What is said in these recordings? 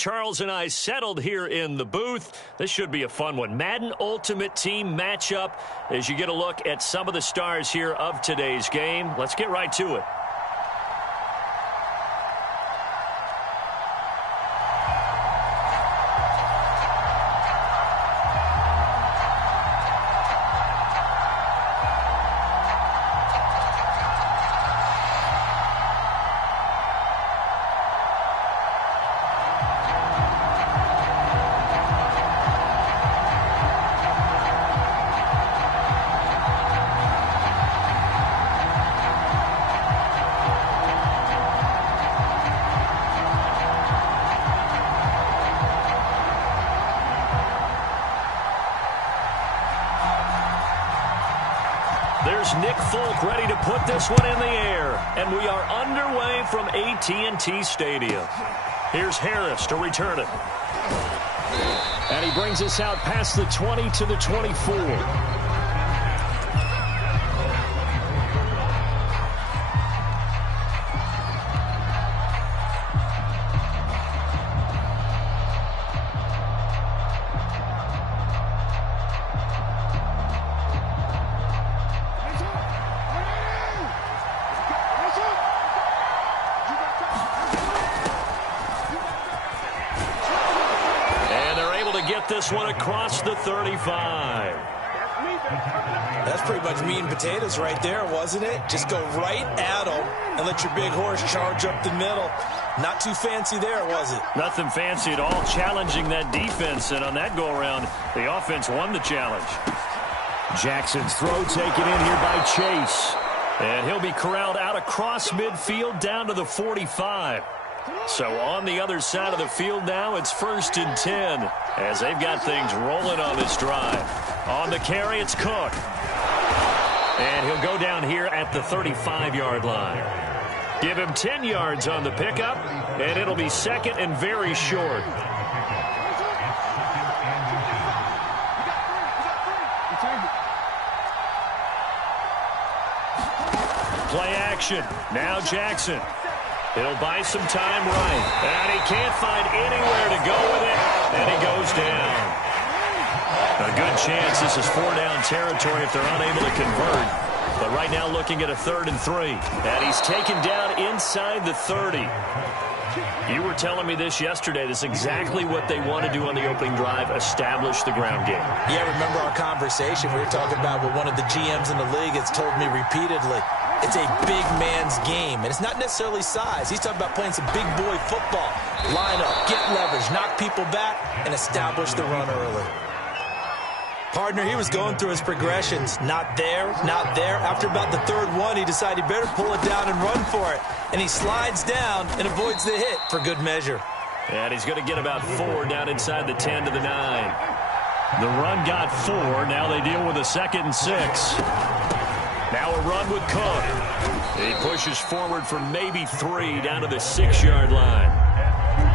Charles and I settled here in the booth. This should be a fun one. Madden Ultimate Team matchup as you get a look at some of the stars here of today's game. Let's get right to it. There's Nick Folk ready to put this one in the air. And we are underway from AT&T Stadium. Here's Harris to return it. And he brings us out past the 20 to the 24. This one across the 35. That's pretty much meat and potatoes right there, wasn't it? Just go right at them and let your big horse charge up the middle. Not too fancy there, was it? Nothing fancy at all, challenging that defense, and on that go-around, the offense won the challenge. Jackson's throw taken in here by Chase. And he'll be corralled out across midfield down to the 45. So on the other side of the field now, it's 1st and 10 as they've got things rolling on this drive. On the carry, it's Cook. And he'll go down here at the 35-yard line. Give him 10 yards on the pickup, and it'll be second and very short. Play action. Now Jackson. He'll buy some time right. And he can't find anywhere to go with it. And he goes down. A good chance this is 4-down territory if they're unable to convert. But right now looking at a 3rd and 3. And he's taken down inside the 30. You were telling me this yesterday. This is exactly what they want to do on the opening drive, establish the ground game. Yeah, remember our conversation? We were talking about what one of the GMs in the league has told me repeatedly. It's a big man's game, and it's not necessarily size. He's talking about playing some big boy football. Line up, get leverage, knock people back, and establish the run early. Partner, he was going through his progressions. Not there, not there. After about the 3rd one, he decided he better pull it down and run for it. And he slides down and avoids the hit for good measure. And he's going to get about 4 down inside the 10 to the 9. The run got 4. Now they deal with a 2nd and 6. Now a run with Cook. He pushes forward for maybe 3 down to the 6-yard line.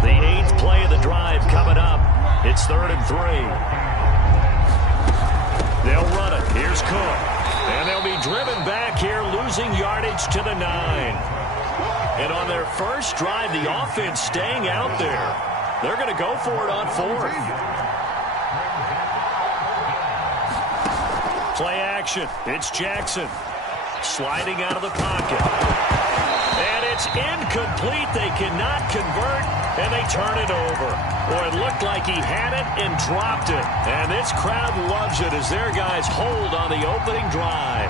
The 8th play of the drive coming up. It's 3rd and 3. They'll run it. Here's Cook. And they'll be driven back here, losing yardage to the 9. And on their first drive, the offense staying out there. They're going to go for it on 4th. Play action. It's Jackson. Sliding out of the pocket. And it's incomplete. They cannot convert, and they turn it over. Or it looked like he had it and dropped it. And this crowd loves it as their guys hold on the opening drive.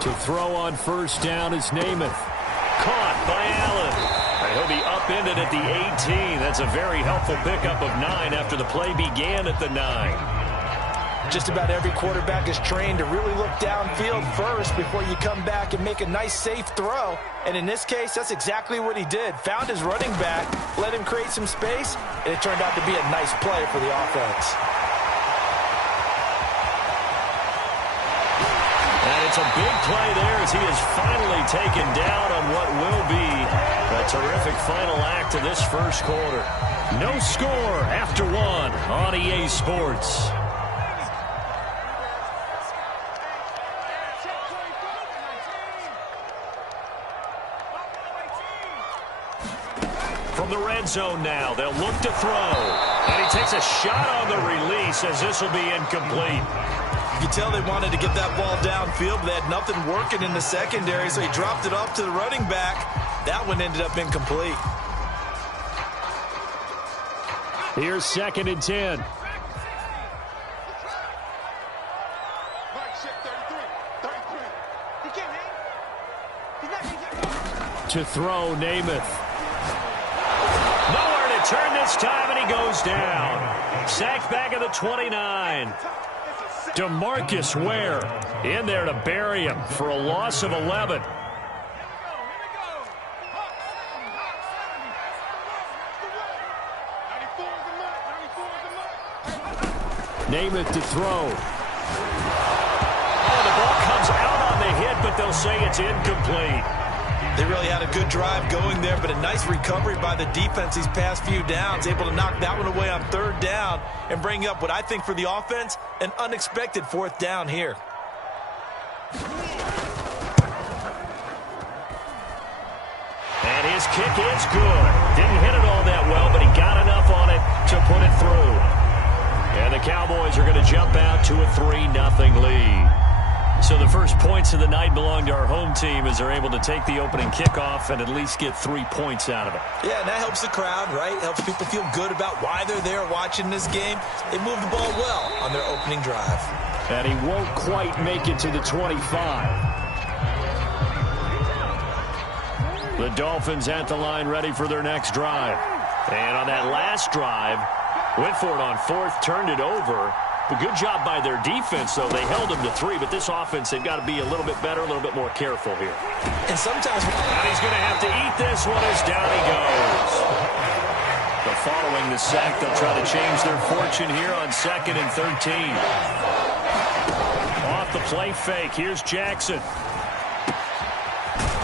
To throw on first down is Namath. Caught by Allen. And he'll be upended at the 18. That's a very helpful pickup of 9 after the play began at the 9. Just about every quarterback is trained to really look downfield first before you come back and make a nice, safe throw. And in this case, that's exactly what he did. Found his running back, let him create some space, and it turned out to be a nice play for the offense. That's a big play there as he is finally taken down on what will be a terrific final act of this first quarter. No score after one on EA Sports. From the red zone now, they'll look to throw. And he takes a shot on the release as this will be incomplete. You can tell they wanted to get that ball downfield, but they had nothing working in the secondary, so he dropped it off to the running back. That one ended up incomplete. Here's 2nd and 10. To throw, Namath. Nowhere to turn this time, and he goes down. Sacked back at the 29. DeMarcus Ware in there to bury him for a loss of 11. Namath to throw. Oh, the ball comes out on the hit, but they'll say it's incomplete. They really had a good drive going there, but a nice recovery by the defense these past few downs, able to knock that one away on 3rd down and bring up what I think for the offense, an unexpected 4th down here. And his kick is good. Didn't hit it all that well, but he got enough on it to put it through. And the Cowboys are going to jump out to a 3-0 lead. So the first points of the night belong to our home team as they're able to take the opening kickoff and at least get 3 points out of it. Yeah, and that helps the crowd, right? Helps people feel good about why they're there watching this game. They moved the ball well on their opening drive. And he won't quite make it to the 25. The Dolphins at the line ready for their next drive. And on that last drive, went for it on 4th, turned it over. But good job by their defense, though. They held them to 3, but this offense, they've got to be a little bit better, a little bit more careful here. And sometimes... And he's going to have to eat this one as down he goes. But following the sack, they'll try to change their fortune here on 2nd and 13. Off the play fake, here's Jackson.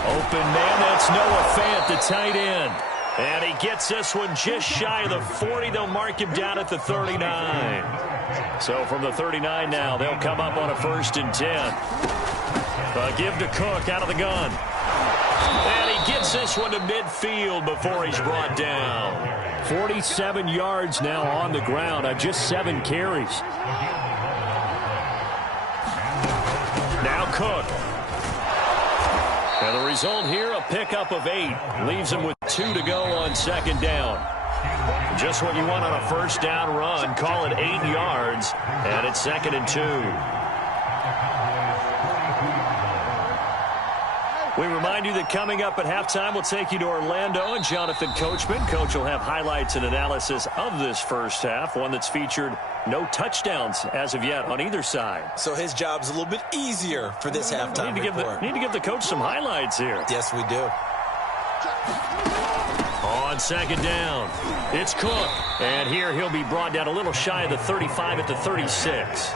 Open man, that's Noah Fant, the tight end. And he gets this one just shy of the 40. They'll mark him down at the 39. So from the 39 now, they'll come up on a 1st and 10. Give to Cook out of the gun. And he gets this one to midfield before he's brought down. 47 yards now on the ground on just 7 carries. Now Cook. And the result here, a pickup of 8. Leaves him with 2 to go on 2nd down. Just what you want on a 1st down run. Call it 8 yards. And it's 2nd and 2. We remind you that coming up at halftime, we'll take you to Orlando and Jonathan Coachman. Coach will have highlights and analysis of this first half, one that's featured no touchdowns as of yet on either side. So his job's a little bit easier for this halftime report. Need to give the coach some highlights here. Yes, we do. On 2nd down, it's Cook. And here he'll be brought down a little shy of the 35 at the 36.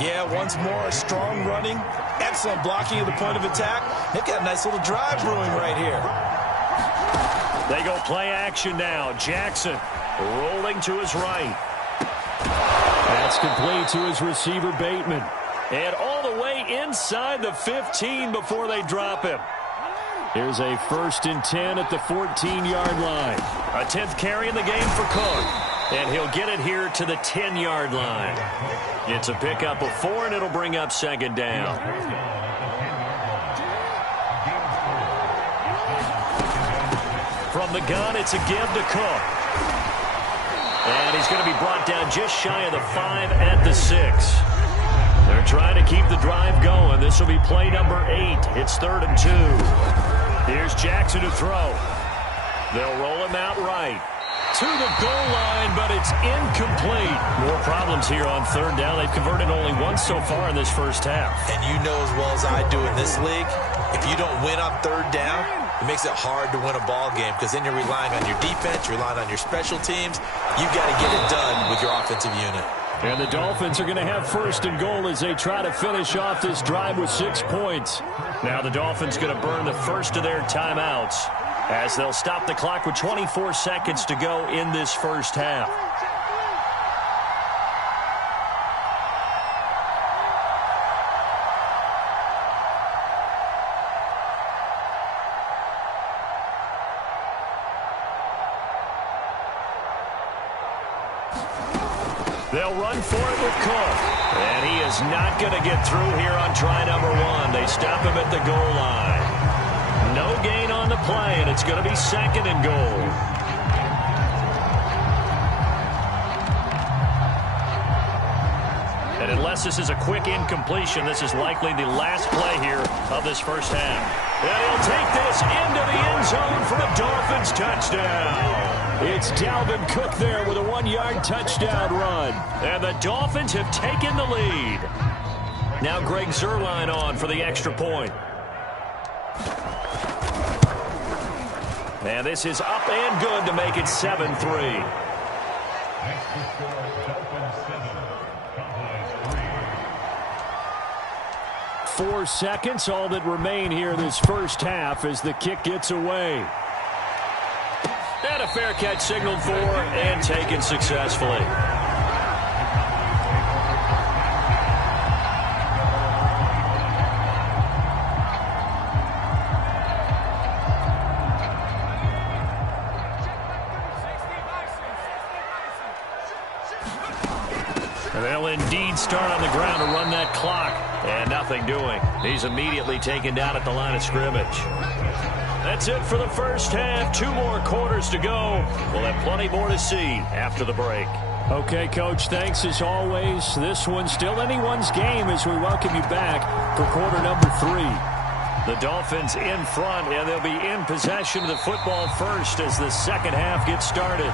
Yeah, once more, strong running, excellent blocking at the point of attack. They've got a nice little drive brewing right here. They go play action now. Jackson rolling to his right. That's complete to his receiver, Bateman. And all the way inside the 15 before they drop him. Here's a 1st and 10 at the 14-yard line. A 10th carry in the game for Cook. And he'll get it here to the 10-yard line. It's a pickup of 4, and it'll bring up 2nd down. From the gun, it's a give to Cook. And he's going to be brought down just shy of the 5 at the 6. They're trying to keep the drive going. This will be play number 8. It's 3rd and 2. Here's Jackson to throw. They'll roll him out right. To the goal line, but it's incomplete. More problems here on 3rd down. They've converted only once so far in this first half. And you know as well as I do in this league, if you don't win on 3rd down, it makes it hard to win a ball game because then you're relying on your defense, you're relying on your special teams. You've got to get it done with your offensive unit. And the Dolphins are going to have first and goal as they try to finish off this drive with 6 points. Now the Dolphins going to burn the first of their timeouts as they'll stop the clock with 24 seconds to go in this first half. They'll run for it with Cook. And he is not going to get through here on try number 1. They stop him at the goal line. No gain on the play, and it's going to be second and goal. And unless this is a quick incompletion, this is likely the last play here of this first half. And he'll take this into the end zone for a Dolphins touchdown. It's Dalvin Cook there with a 1-yard touchdown run. And the Dolphins have taken the lead. Now Greg Zuerlein on for the extra point. And this is up and good to make it 7-3. 4 seconds, all that remain here this first half as the kick gets away. And a fair catch signaled for and taken successfully. And they'll indeed start on the ground to run that clock. And nothing doing. He's immediately taken down at the line of scrimmage. That's it for the first half. 2 more quarters to go. We'll have plenty more to see after the break. Okay, Coach, thanks as always. This one's still anyone's game as we welcome you back for quarter number 3. The Dolphins in front, and they'll be in possession of the football first as the second half gets started.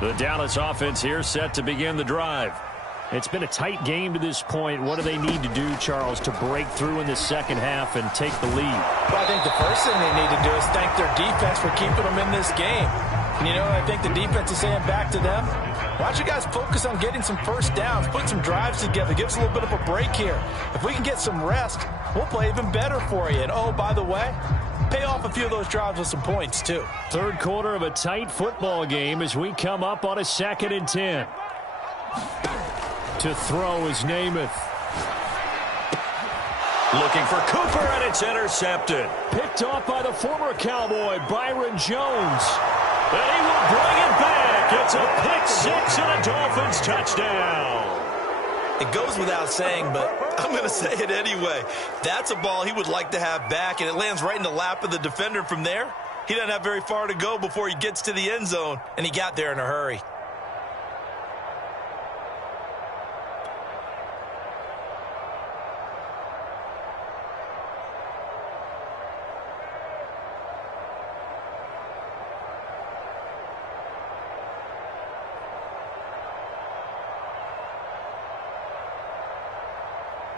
The Dallas offense here set to begin the drive. It's been a tight game to this point. What do they need to do, Charles, to break through in the second half and take the lead? Well, I think the first thing they need to do is thank their defense for keeping them in this game. And you know, I think the defense is saying back to them, why don't you guys focus on getting some first downs, put some drives together, give us a little bit of a break here. If we can get some rest, we'll play even better for you. And, oh, by the way, pay off a few of those drives with some points, too. Third quarter of a tight football game as we come up on a 2nd and 10. To throw is Namath. Looking for Cooper, and it's intercepted. Picked off by the former Cowboy, Byron Jones. And he will bring it back. It's a pick-6 and a Dolphins touchdown. It goes without saying, but I'm going to say it anyway. That's a ball he would like to have back, and it lands right in the lap of the defender from there. He doesn't have very far to go before he gets to the end zone, and he got there in a hurry.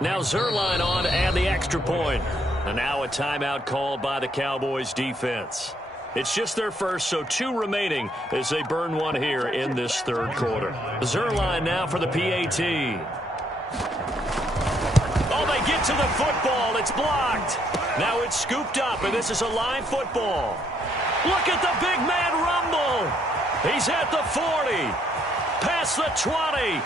Now Zuerlein on to add the extra point. And now a timeout called by the Cowboys defense. It's just their first, so 2 remaining as they burn one here in this third quarter. Zuerlein now for the PAT. Oh, they get to the football. It's blocked. Now it's scooped up, and this is a live football. Look at the big man rumble. He's at the 40, past the 20.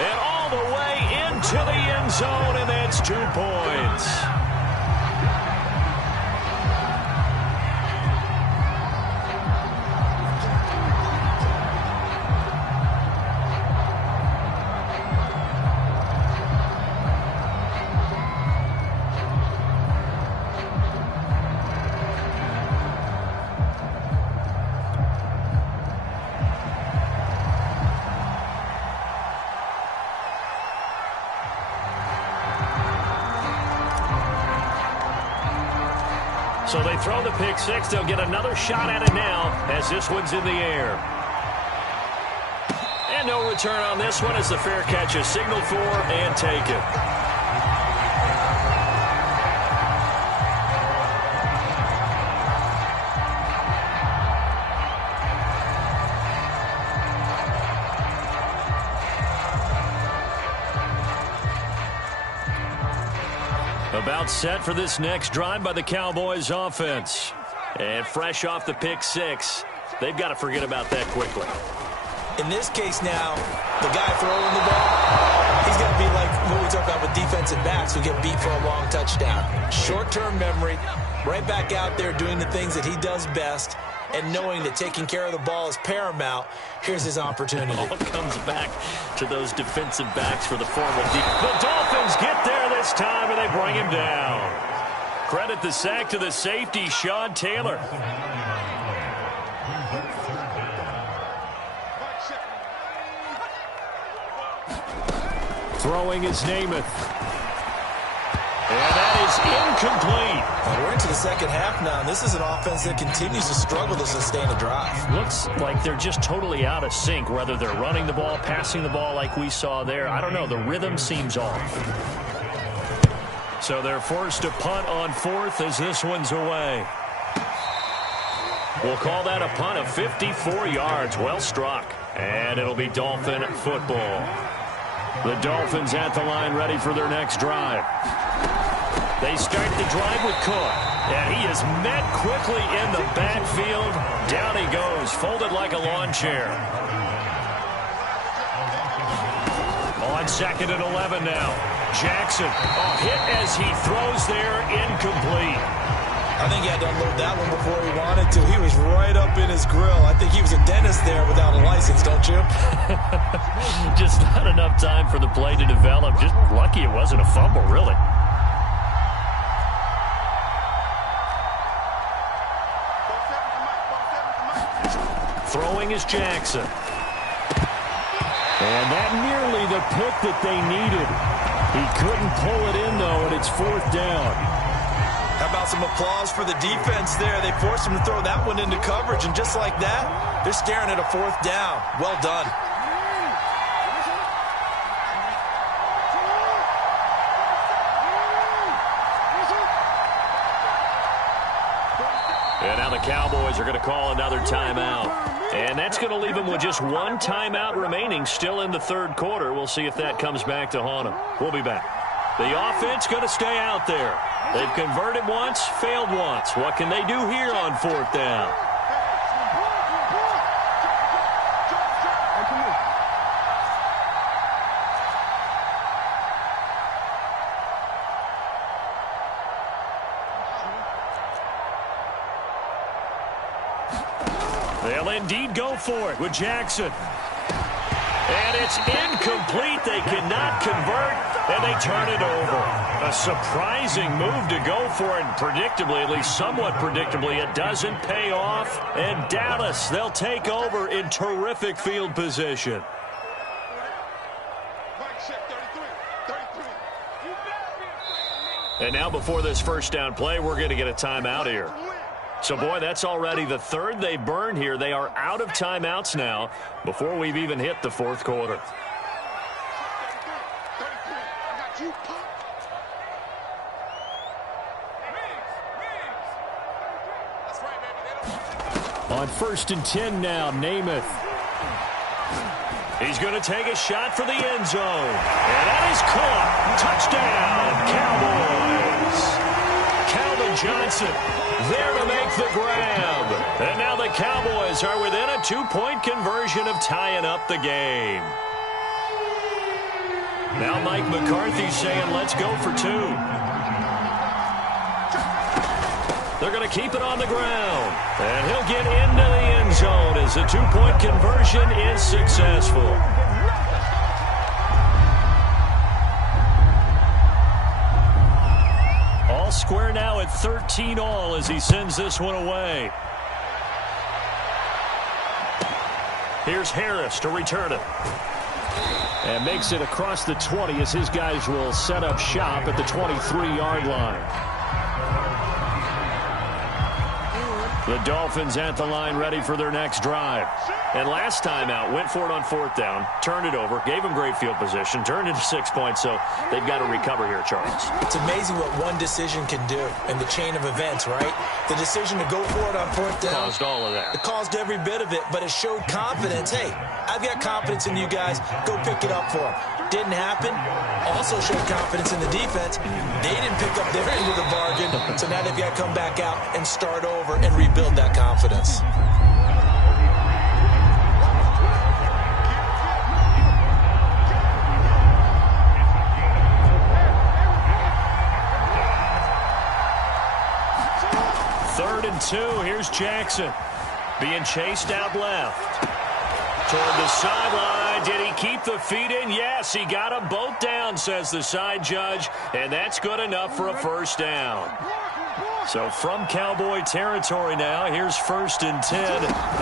And all the way into the end zone, and that's 2 points. So they throw the pick-6. They'll get another shot at it now as this one's in the air. And no return on this one as the fair catch is signaled for and taken. About set for this next drive by the Cowboys offense. And fresh off the pick six, they've got to forget about that quickly. In this case now, the guy throwing the ball, he's going to be like what we talk about with defensive backs who get beat for a long touchdown. Short-term memory, right back out there doing the things that he does best, and knowing that taking care of the ball is paramount. Here's his opportunity. All comes back to those defensive backs for the formal defense. The Dolphins get there this time, and they bring him down. Credit the sack to the safety, Sean Taylor. Throwing is Namath. And that is incomplete. Well, we're into the second half now, and this is an offense that continues to struggle to sustain a drive. Looks like they're just totally out of sync, whether they're running the ball, passing the ball like we saw there. I don't know. The rhythm seems off. So they're forced to punt on fourth as this one's away. We'll call that a punt of 54 yards. Well struck. And it'll be Dolphin football. The Dolphins at the line ready for their next drive. They start the drive with Cook. And he is met quickly in the backfield. Down he goes, folded like a lawn chair. On second and 11 now. Jackson, a hit as he throws there, incomplete. I think he had to unload that one before he wanted to. He was right up in his grill. I think he was a dentist there without a license, don't you? Just not enough time for the play to develop. Just lucky it wasn't a fumble, really. Throwing is Jackson. And that nearly the pick that they needed. He couldn't pull it in, though, and it's fourth down. How about some applause for the defense there? They forced him to throw that one into coverage, and just like that, they're staring at a fourth down. Well done. And now the Cowboys are going to call another timeout. And that's going to leave them with just one timeout remaining still in the third quarter. We'll see if that comes back to haunt them. We'll be back. The offense going to stay out there. They've converted once, failed once. What can they do here on fourth down? They'll indeed go for it with Jackson. And it's incomplete. They cannot convert, and they turn it over. A surprising move to go for it, and predictably, at least somewhat predictably, it doesn't pay off. And Dallas, they'll take over in terrific field position. And now before this first down play, we're going to get a timeout here. So, boy, that's already the third they burned here. They are out of timeouts now before we've even hit the fourth quarter. On 1st and 10 now, Namath. He's going to take a shot for the end zone. And that is caught. Touchdown, Cowboys. Calvin Johnson there to make the grab. And now the Cowboys are within a two-point conversion of tying up the game. Now Mike McCarthy saying, let's go for two. They're going to keep it on the ground. And he'll get into the end zone as the two-point conversion is successful. All square now at 13 all as he sends this one away. Here's Harris to return it. And makes it across the 20 as his guys will set up shop at the 23-yard line. The Dolphins at the line ready for their next drive. And last time out, went for it on 4th down, turned it over, gave them great field position, turned it to 6 points, so they've got to recover here, Charles. It's amazing what one decision can do in the chain of events, right? The decision to go for it on 4th down. Caused all of that. It caused every bit of it, but it showed confidence. Hey, I've got confidence in you guys. Go pick it up for them. Didn't happen. Also showed confidence in the defense. They didn't pick up their end of the bargain, so now they've got to come back out and start over and rebuild that confidence. Third and 2. Here's Jackson being chased out left. Toward the sideline. Did he keep the feet in? Yes, he got them both down, says the side judge, and that's good enough for a first down. So from Cowboy territory now, here's 1st and 10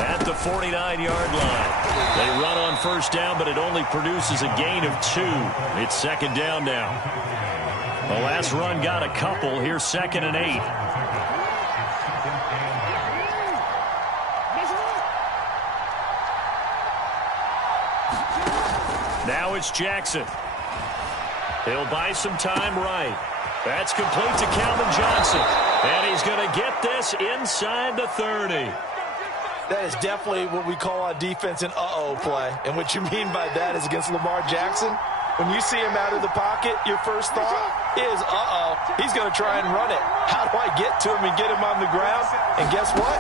at the 49-yard line. They run on first down, but it only produces a gain of 2. It's 2nd down now. The last run got a couple. Here's 2nd and 8. Now it's Jackson. He'll buy some time right. That's complete to Calvin Johnson. And he's going to get this inside the 30. That is definitely what we call on defense an uh-oh play. And what you mean by that is against Lamar Jackson, when you see him out of the pocket, your first thought is, uh-oh, he's going to try and run it. How do I get to him and get him on the ground? And guess what?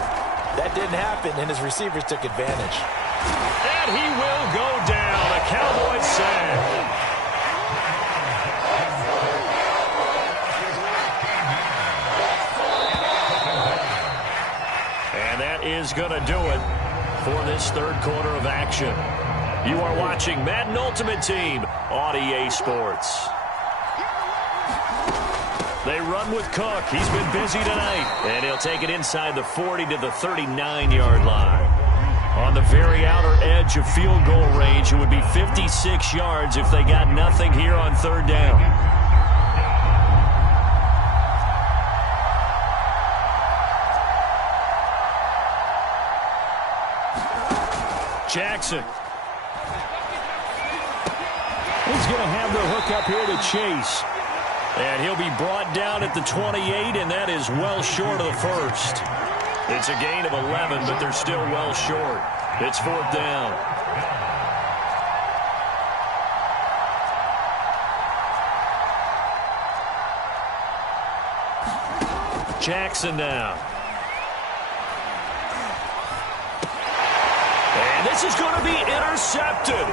That didn't happen, and his receivers took advantage. And he will go down. A Cowboys sack. And that is going to do it for this third quarter of action. You are watching Madden Ultimate Team on EA Sports. They run with Cook. He's been busy tonight. And he'll take it inside the 40 to the 39-yard line. On the very outer edge of field goal range, it would be 56 yards if they got nothing here on 3rd down. Jackson. He's going to have the hook up here to Chase. And he'll be brought down at the 28, and that is well short of the first. It's a gain of 11, but they're still well short. It's 4th down. Jackson now. And this is going to be intercepted.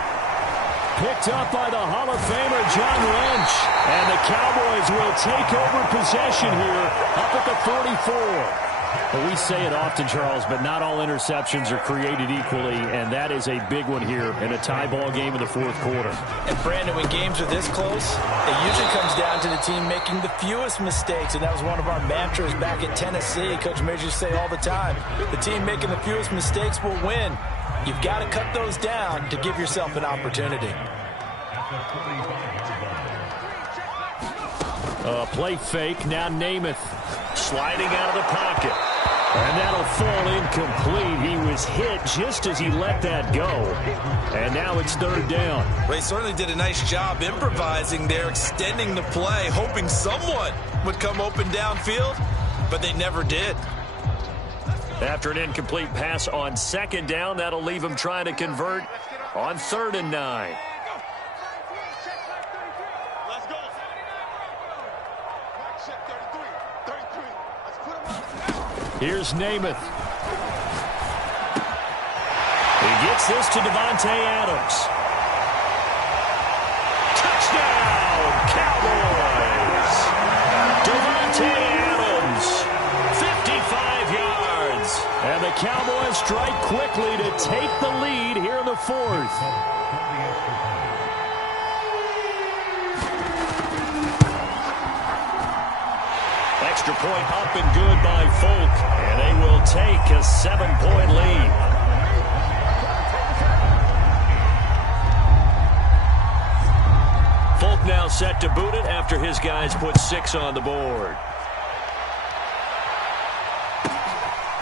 Picked up by the Hall of Famer John Lynch. And the Cowboys will take over possession here up at the 44. Well, we say it often, Charles, but not all interceptions are created equally, and that is a big one here in a tie ball game in the 4th quarter. And, Brandon, when games are this close, it usually comes down to the team making the fewest mistakes, and that was one of our mantras back at Tennessee. Coach Major say all the time, the team making the fewest mistakes will win. You've got to cut those down to give yourself an opportunity. Play fake, now Namath sliding out of the pocket. And that'll fall incomplete. He was hit just as he let that go. And now it's 3rd down. Well, he certainly did a nice job improvising there, extending the play, hoping someone would come open downfield, but they never did. After an incomplete pass on 2nd down, that'll leave him trying to convert on 3rd and 9. Here's Namath. He gets this to Devontae Adams. Touchdown, Cowboys! Devontae Adams, 55 yards. And the Cowboys strike quickly to take the lead here in the 4th. Extra point up and good by Folk, and they will take a 7-point lead. Folk now set to boot it after his guys put 6 on the board.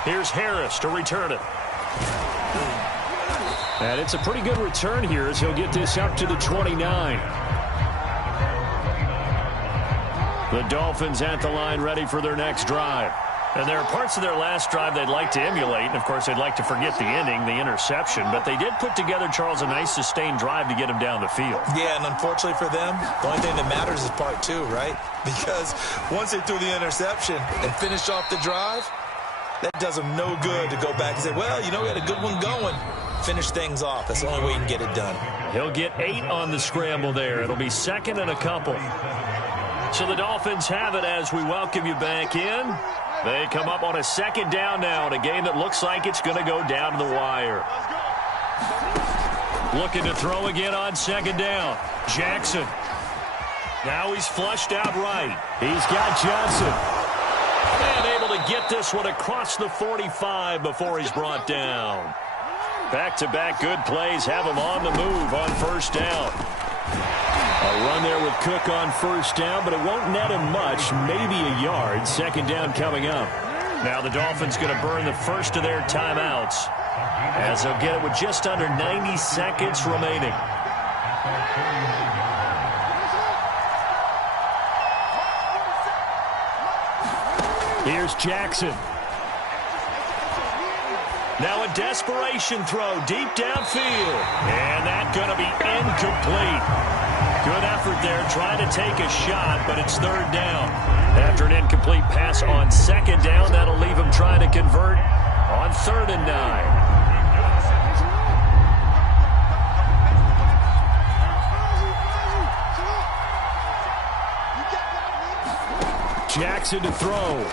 Here's Harris to return it. And it's a pretty good return here as he'll get this up to the 29. The Dolphins at the line ready for their next drive. And there are parts of their last drive they'd like to emulate. And, of course, they'd like to forget the ending, the interception. But they did put together, Charles, a nice sustained drive to get him down the field. Yeah, and unfortunately for them, the only thing that matters is part two, right? Because once they threw the interception and finished off the drive, that does them no good to go back and say, well, you know, we had a good one going. Finish things off. That's the only way you can get it done. He'll get 8 on the scramble there. It'll be second and a couple. So the Dolphins have it as we welcome you back in. They come up on a second down now in a game that looks like it's going to go down to the wire. Looking to throw again on second down. Jackson. Now he's flushed out right. He's got Johnson. And able to get this one across the 45 before he's brought down. Back-to-back good plays have him on the move on first down. A run there with Cook on first down, but it won't net him much, maybe a yard. Second down coming up. Now the Dolphins going to burn the first of their timeouts as they'll get it with just under 90 seconds remaining. Here's Jackson. Now a desperation throw deep downfield. And that's going to be incomplete. Good effort there, trying to take a shot, but it's third down. After an incomplete pass on second down, that'll leave him trying to convert on 3rd and 9. Jackson to throw.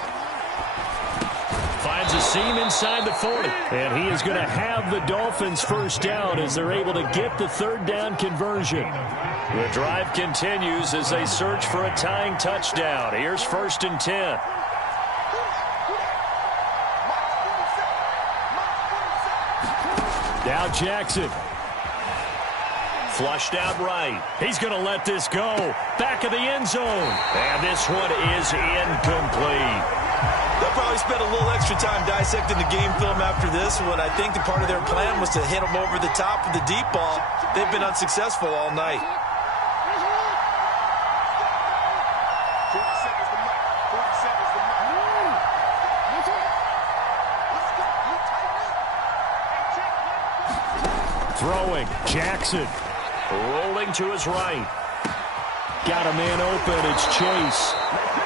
Finds a seam inside the 40. And he is going to have the Dolphins first down as they're able to get the 3rd down conversion. The drive continues as they search for a tying touchdown. Here's 1st and 10. Now Jackson. Flushed out right. He's going to let this go. Back of the end zone. And this one is incomplete. They'll probably spend a little extra time dissecting the game film after this one. I think the part of their plan was to hit them over the top of the deep ball. They've been unsuccessful all night. Throwing, Jackson. Rolling to his right. Got a man open, it's Chase.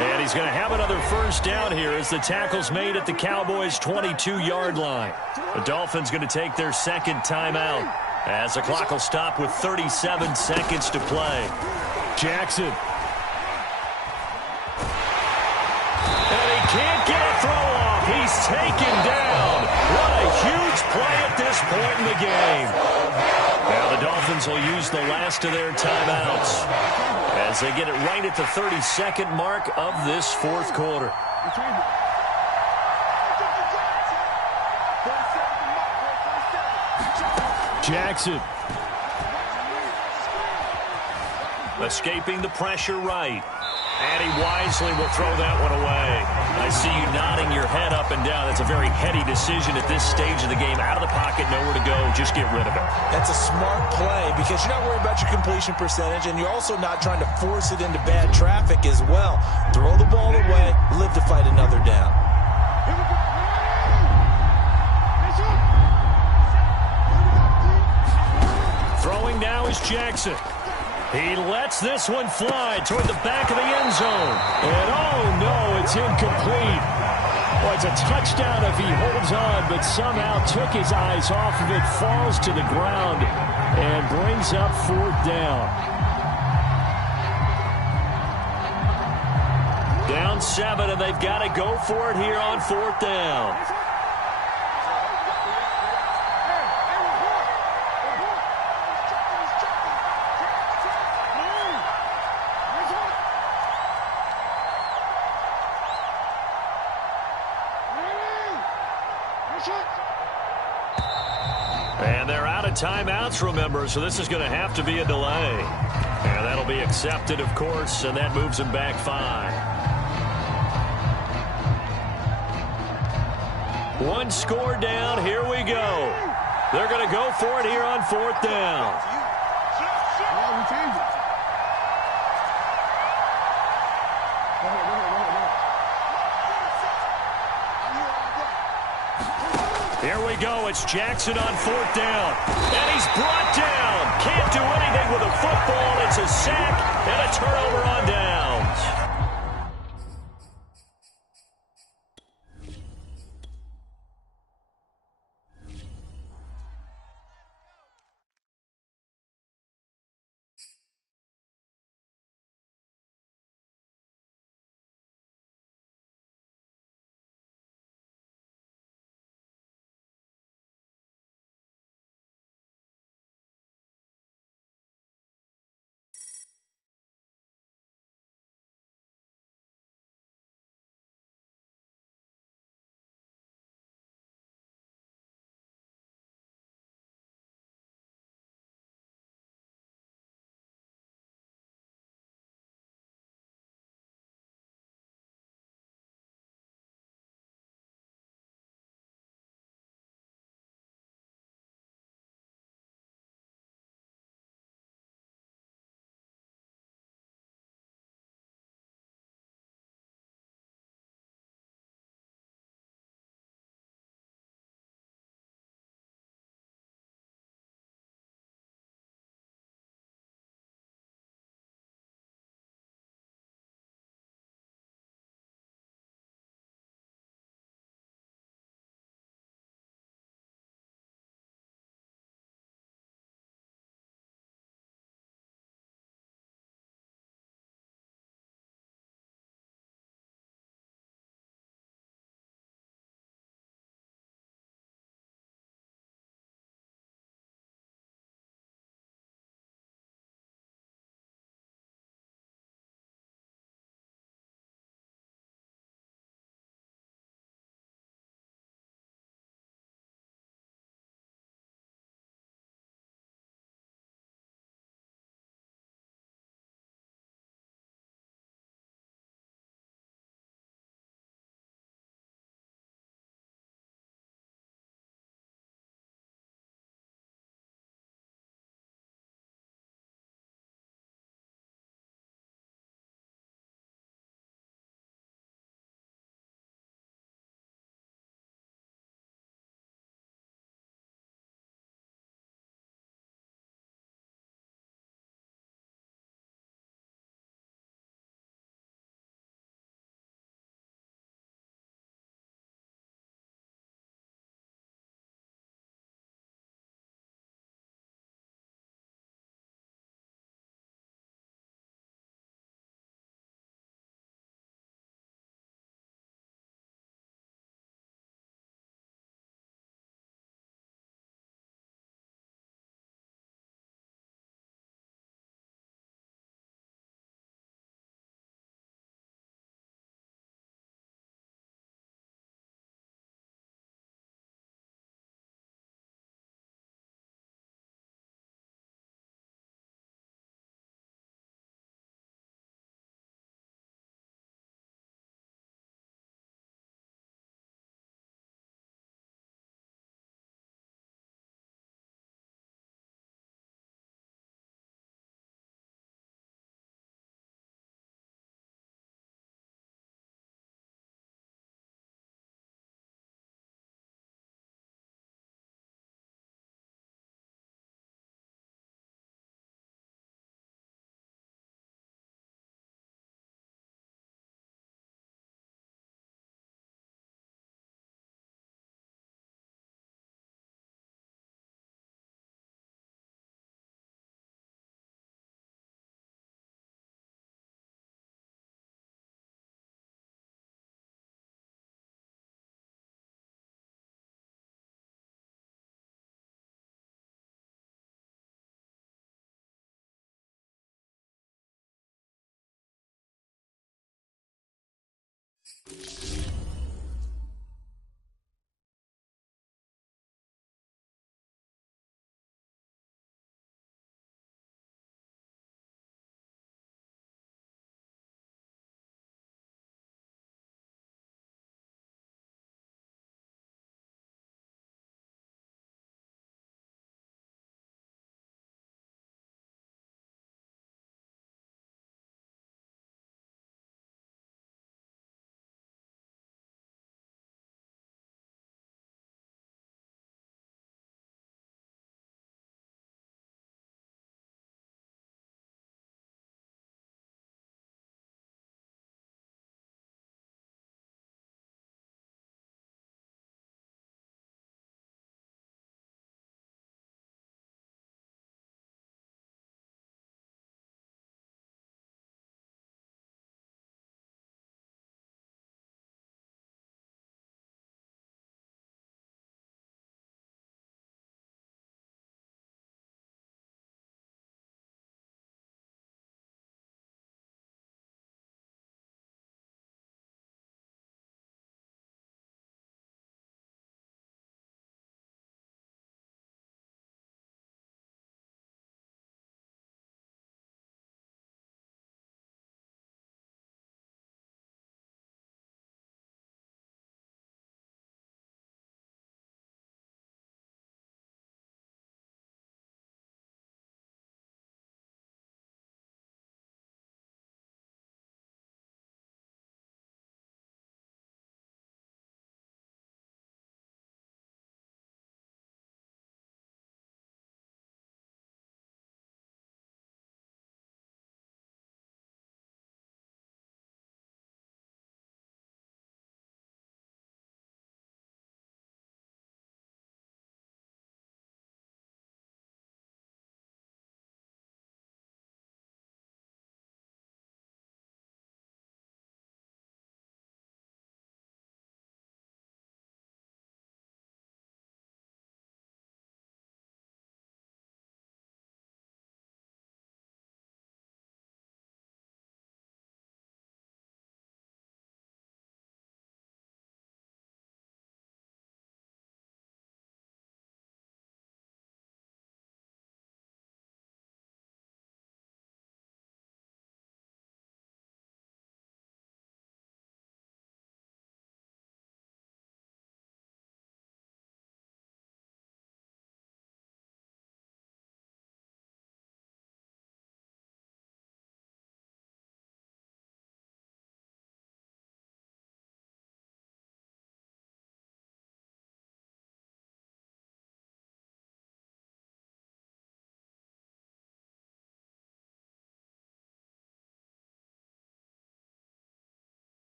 And he's going to have another first down here as the tackle's made at the Cowboys' 22-yard line. The Dolphins going to take their second timeout as the clock will stop with 37 seconds to play. Jackson. And he can't get a throw off. He's taken down. What a huge play at this point in the game. Now the Dolphins will use the last of their timeouts as they get it right at the 32nd mark of this 4th quarter. Jackson. Escaping the pressure right. And he wisely will throw that one away. I see you nodding your head up and down. That's a very heady decision at this stage of the game. Out of the pocket, nowhere to go. Just get rid of it. That's a smart play because you're not worried about your completion percentage, and you're also not trying to force it into bad traffic as well. Throw the ball away, live to fight another down. Throwing now is Jackson. He lets this one fly toward the back of the end zone. And oh no, it's incomplete. Well, it's a touchdown if he holds on, but somehow took his eyes off of it, falls to the ground, and brings up 4th down. Down 7, and they've got to go for it here on 4th down. And they're out of timeouts, remember, so this is going to have to be a delay. And that'll be accepted, of course, and that moves them back 5. One score down. Here we go. They're going to go for it here on 4th down. Here we go. It's Jackson on 4th down. And he's brought down. Can't do anything with a football. It's a sack and a turnover on downs.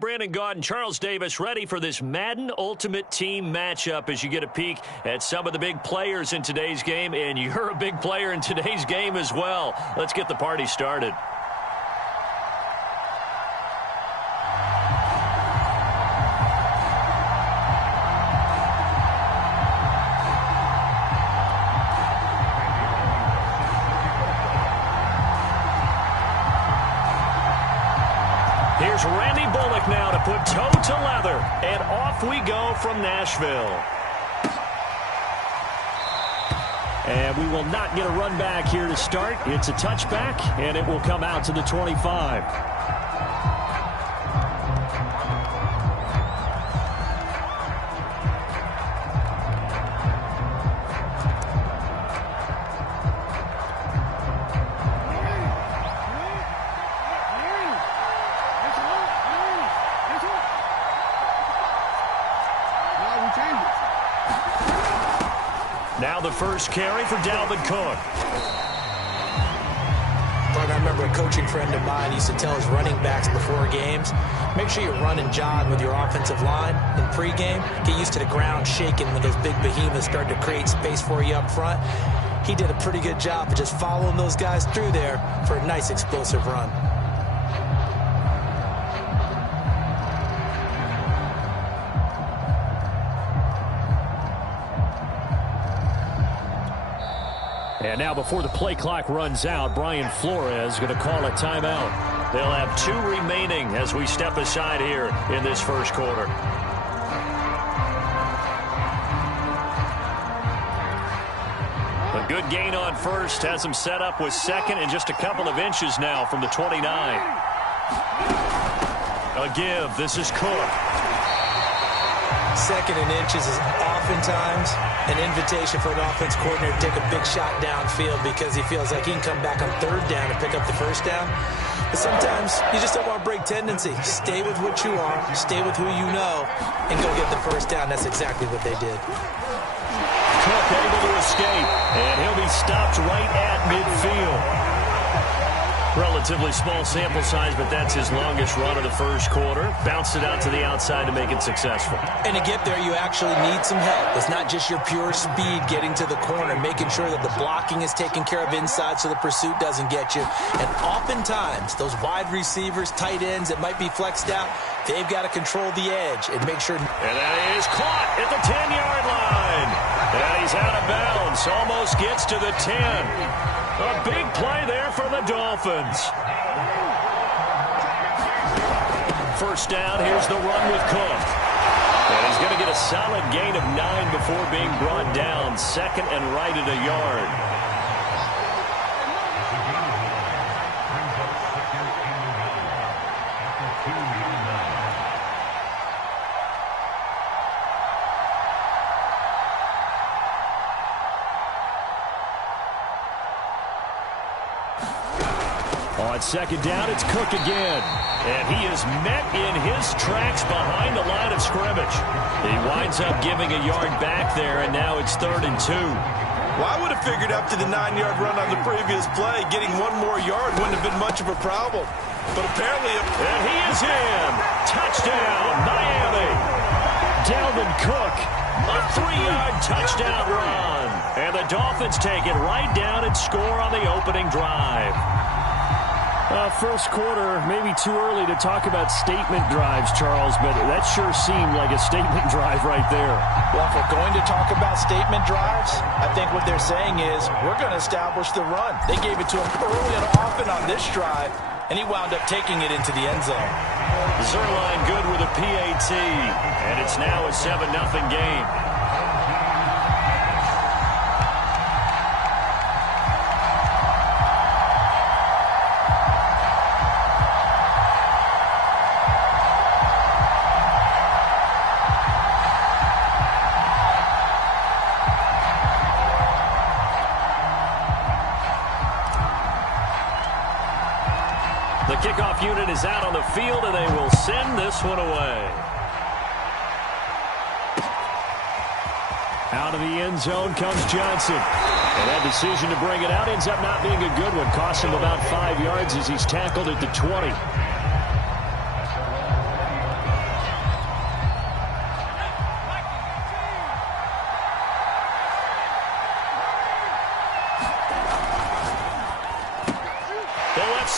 Brandon Gaud and Charles Davis ready for this Madden Ultimate Team matchup as you get a peek at some of the big players in today's game, and you're a big player in today's game as well. Let's get the party started. Here's Randy Bullock now to put toe to leather, and off we go from Nashville. And we will not get a run back here to start. It's a touchback, and it will come out to the 25. Now the first carry for Dalvin Cook. I remember a coaching friend of mine used to tell his running backs before games, make sure you run and jog with your offensive line in pregame. Get used to the ground shaking when those big behemoths start to create space for you up front. He did a pretty good job of just following those guys through there for a nice explosive run. And now before the play clock runs out, Brian Flores going to call a timeout. They'll have 2 remaining as we step aside here in this first quarter. A good gain on first has him set up with second and just a couple of inches now from the 29. A give. This is Cook. Second and inches is oftentimes an invitation for an offense coordinator to take a big shot downfield because he feels like he can come back on third down and pick up the first down. But sometimes you just don't want to break tendency. Stay with what you are, stay with who you know, and go get the first down. That's exactly what they did. Cook able to escape, and he'll be stopped right at midfield. Relatively small sample size, but that's his longest run of the first quarter. Bounced it out to the outside to make it successful. And to get there, you actually need some help. It's not just your pure speed getting to the corner, making sure that the blocking is taken care of inside so the pursuit doesn't get you. And oftentimes, those wide receivers, tight ends that might be flexed out, they've got to control the edge and make sure. And that is caught at the 10-yard line. And he's out of bounds. Almost gets to the 10. A big play there for the Dolphins. First down, here's the run with Cook. And he's going to get a solid gain of 9 before being brought down. Second and right at a yard. On second down, it's Cook again. And he is met in his tracks behind the line of scrimmage. He winds up giving a yard back there, and now it's 3rd and 2. Well, I would have figured after the 9-yard run on the previous play, getting 1 more yard wouldn't have been much of a problem. But apparently... And he is in. Touchdown, Miami. Dalvin Cook, a 3-yard touchdown run. And the Dolphins take it right down and score on the opening drive. First quarter, maybe too early to talk about statement drives, Charles, but that sure seemed like a statement drive right there. Well, if we're going to talk about statement drives, I think what they're saying is we're going to establish the run. They gave it to him early and often on this drive, and he wound up taking it into the end zone. Zerline good with a PAT, and it's now a 7-0 game. The kickoff unit is out on the field, and they will send this one away. Out of the end zone comes Johnson. And that decision to bring it out ends up not being a good one. Costs him about 5 yards as he's tackled at the 20.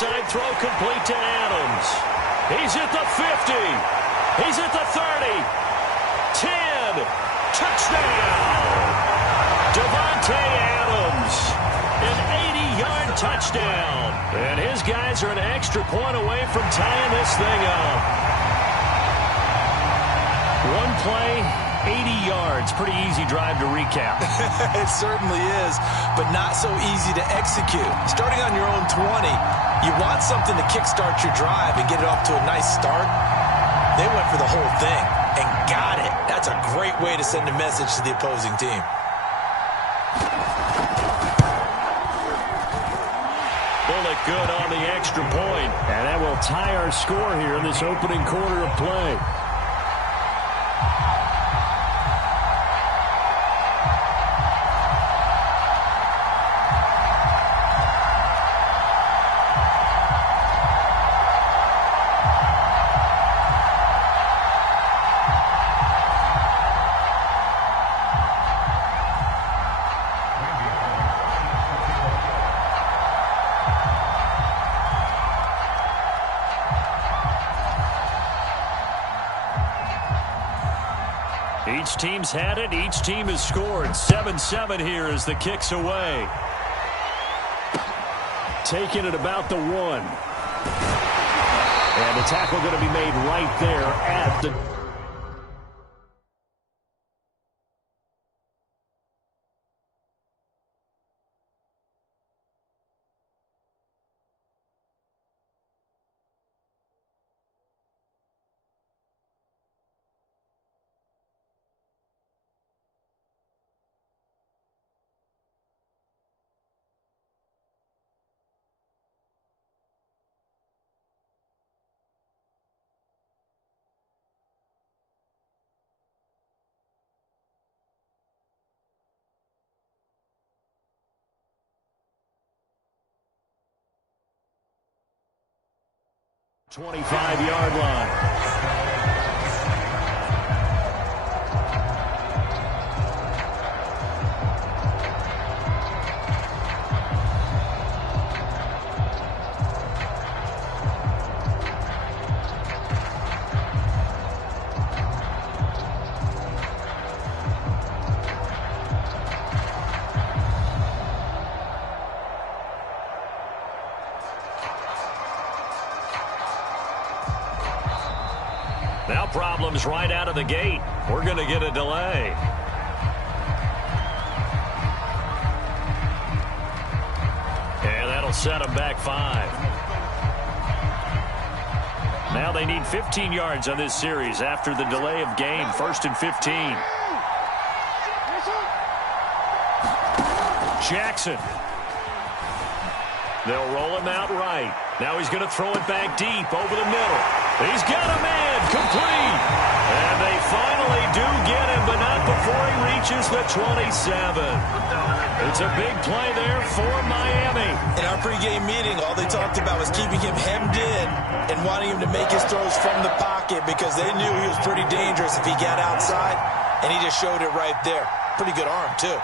outside throw complete to Adams. He's at the 50. He's at the 30. 10. Touchdown. Davante Adams. An 80-yard touchdown. And his guys are an extra point away from tying this thing up. One play, 80 yards. Pretty easy drive to recap. It certainly is, but not so easy to execute. Starting on your own 20, you want something to kickstart your drive and get it off to a nice start. They went for the whole thing and got it. That's a great way to send a message to the opposing team. Bullet good on the extra point. And that will tie our score here in this opening quarter of play. Each team's had it. Each team has scored. 7-7 here as the kick's away. Taking it about the 1. And the tackle going to be made right there at the... ...25-yard line. Now problems right out of the gate. We're going to get a delay. And that'll set them back 5. Now they need 15 yards on this series after the delay of game. 1st and 15. Jackson. They'll roll him out right. Now he's going to throw it back deep over the middle. He's got a man complete. And they finally do get him, but not before he reaches the 27. It's a big play there for Miami. In our pregame meeting, all they talked about was keeping him hemmed in and wanting him to make his throws from the pocket because they knew he was pretty dangerous if he got outside, and he just showed it right there. Pretty good arm, too.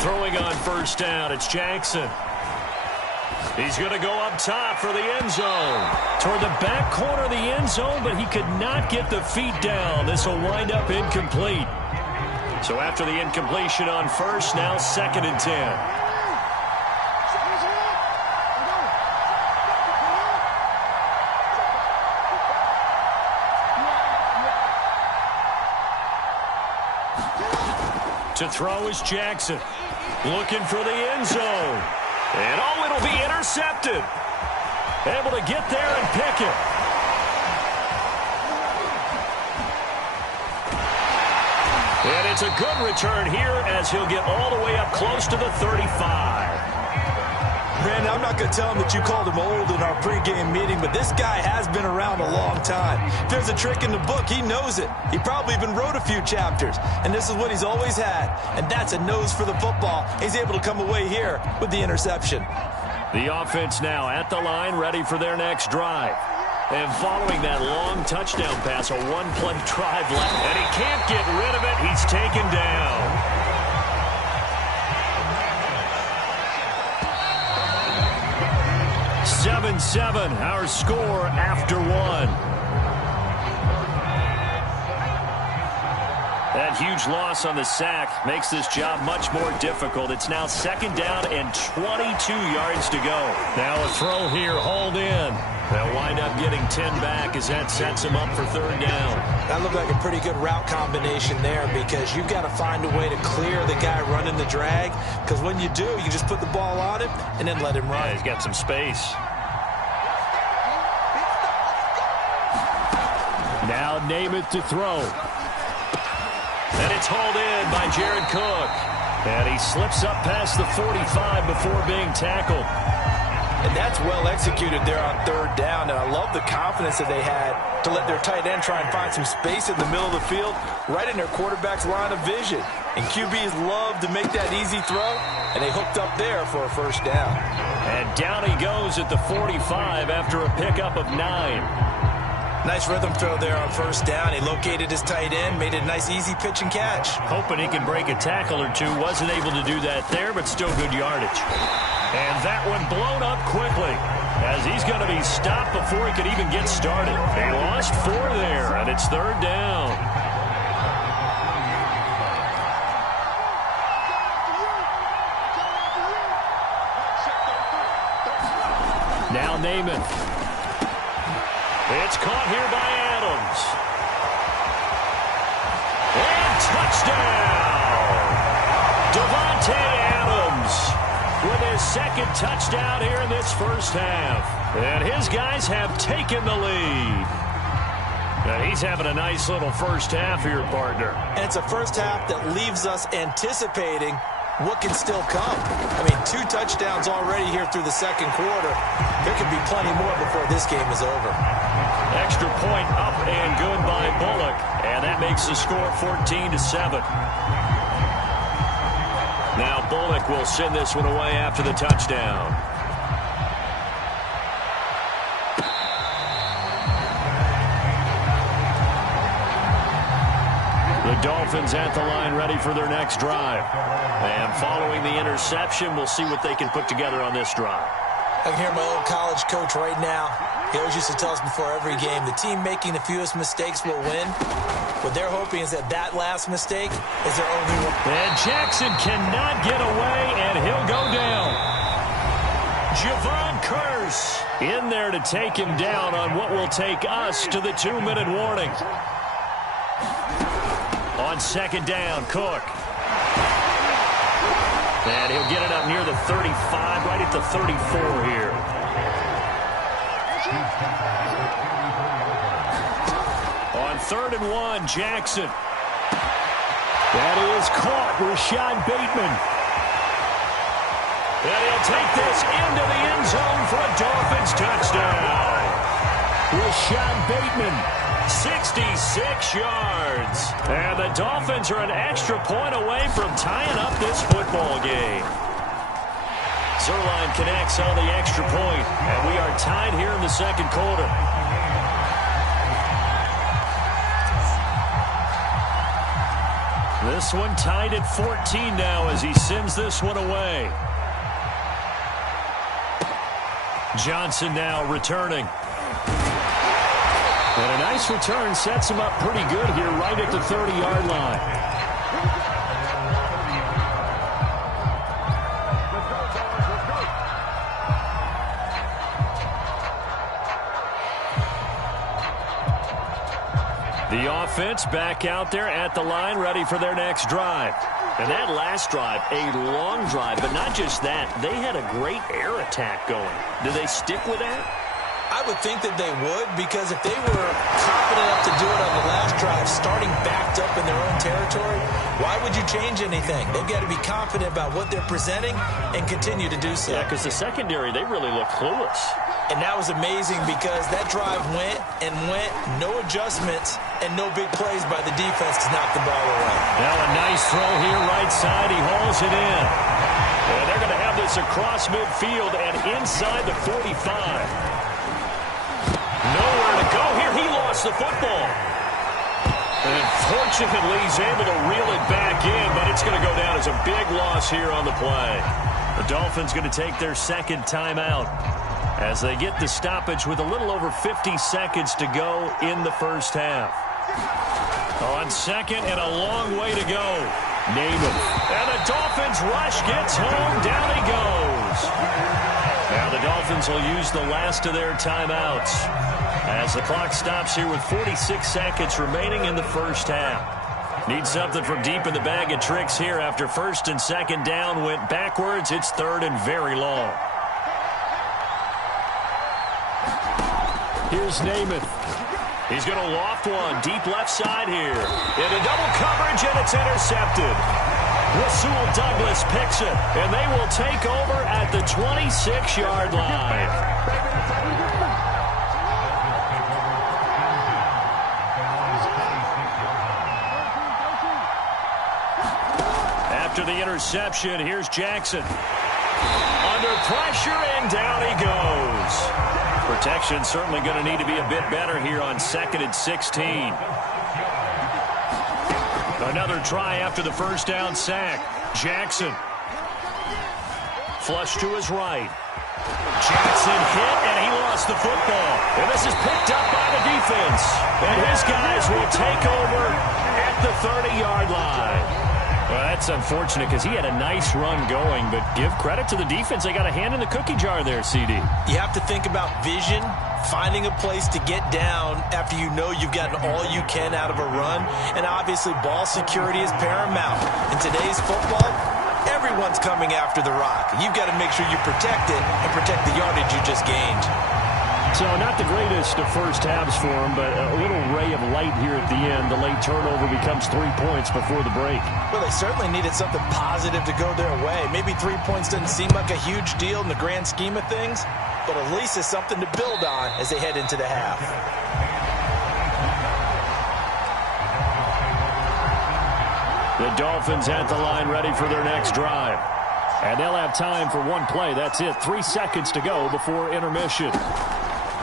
Throwing on 1st down, it's Jackson. He's going to go up top for the end zone. Toward the back corner of the end zone, but he could not get the feet down. This will wind up incomplete. So after the incompletion on 1st, now 2nd and 10. To throw is Jackson. Looking for the end zone. And oh, it'll be intercepted. Able to get there and pick it. And it's a good return here as he'll get all the way up close to the 35. Brandon, I'm not going to tell him that you called him old in our pregame meeting, but this guy has been around a long time. If there's a trick in the book, he knows it. He probably even wrote a few chapters, and this is what he's always had, and that's a nose for the football. He's able to come away here with the interception. The offense now at the line, ready for their next drive. And following that long touchdown pass, a one-play drive left, and he can't get rid of it. He's taken down. 27, our score after one. That huge loss on the sack makes this job much more difficult. It's now 2nd down and 22 yards to go. Now a throw here, hauled in. They'll wind up getting 10 back as that sets them up for 3rd down. That looked like a pretty good route combination there because you've got to find a way to clear the guy running the drag, because when you do, you just put the ball on him and then let him run. Yeah, he's got some space. Now Namath to throw. And it's hauled in by Jared Cook. And he slips up past the 45 before being tackled. And that's well executed there on 3rd down. And I love the confidence that they had to let their tight end try and find some space in the middle of the field, right in their quarterback's line of vision. And QBs love to make that easy throw, and they hooked up there for a 1st down. And down he goes at the 45 after a pickup of 9. Nice rhythm throw there on 1st down. He located his tight end, made a nice easy pitch and catch. Hoping he can break a tackle or two. Wasn't able to do that there, but still good yardage. And that one blown up quickly as he's going to be stopped before he could even get started. They lost 4 there, and it's 3rd down. Now Namath. It's caught here by Adams. And touchdown! Davante Adams with his 2nd touchdown here in this 1st half. And his guys have taken the lead. And he's having a nice little 1st half here, partner. And it's a 1st half that leaves us anticipating what can still come. I mean, 2 touchdowns already here through the 2nd quarter. There could be plenty more before this game is over. Extra point up and good by Bullock. And that makes the score 14-7. Now Bullock will send this one away after the touchdown. The Dolphins at the line ready for their next drive. And following the interception, we'll see what they can put together on this drive. I can hear my old college coach right now. He always used to tell us before every game, the team making the fewest mistakes will win. What they're hoping is that last mistake is their only one. And Jackson cannot get away, and he'll go down. Javon Curse in there to take him down on what will take us to the 2-minute warning. On 2nd down, Cook. And he'll get it up near the 35, right at the 34 here. On 3rd and 1, Jackson. That is caught, Rashad Bateman. And he'll take this into the end zone for a Dolphins touchdown. Rashad Bateman, 66 yards. And the Dolphins are an extra point away from tying up this football game. Zerline connects on the extra point, and we are tied here in the 2nd quarter. This one tied at 14 now as he sends this one away. Johnson now returning. And a nice return sets him up pretty good here right at the 30-yard line. The offense back out there at the line, ready for their next drive. And that last drive, a long drive, but not just that. They had a great air attack going. Do they stick with that? I would think that they would, because if they were confident enough to do it on the last drive, starting backed up in their own territory, why would you change anything? They've got to be confident about what they're presenting and continue to do so. Yeah, because the secondary, they really look clueless. And that was amazing because that drive went and went, no adjustments, and no big plays by the defense to knock the ball away. Now a nice throw here right side. He hauls it in. And they're going to have this across midfield and inside the 45. Nowhere to go here. He lost the football. And fortunately, he's able to reel it back in, but it's going to go down as a big loss here on the play. The Dolphins going to take their 2nd timeout as they get the stoppage with a little over 50 seconds to go in the first half. On second and a long way to go. Namath. And the Dolphins rush gets home. Down he goes. Now the Dolphins will use the last of their timeouts as the clock stops here with 46 seconds remaining in the first half. Need something from deep in the bag of tricks here after first and second down went backwards. It's third and very long. Here's Namath. He's going to loft one deep left side here. Into double coverage, and it's intercepted. Rasul Douglas picks it, and they will take over at the 26-yard line. After the interception, here's Jackson. Under pressure, and down he goes. Protection certainly going to need to be a bit better here on second and 16. Another try after the first down sack. Jackson. Flush to his right. Jackson hit, and he lost the football. And this is picked up by the defense. And his guys will take over at the 30-yard line. Well, that's unfortunate because he had a nice run going, but give credit to the defense. They got a hand in the cookie jar there, CD. You have to think about vision, finding a place to get down after you know you've gotten all you can out of a run, and obviously ball security is paramount. In today's football, everyone's coming after the rock. You've got to make sure you protect it and protect the yardage you just gained. So not the greatest of first halves for him, but a little ray of light here at the end. The late turnover becomes 3 points before the break. Well, they certainly needed something positive to go their way. Maybe 3 points doesn't seem like a huge deal in the grand scheme of things, but at least it's something to build on as they head into the half. The Dolphins at the line ready for their next drive. And they'll have time for one play. That's it. 3 seconds to go before intermission.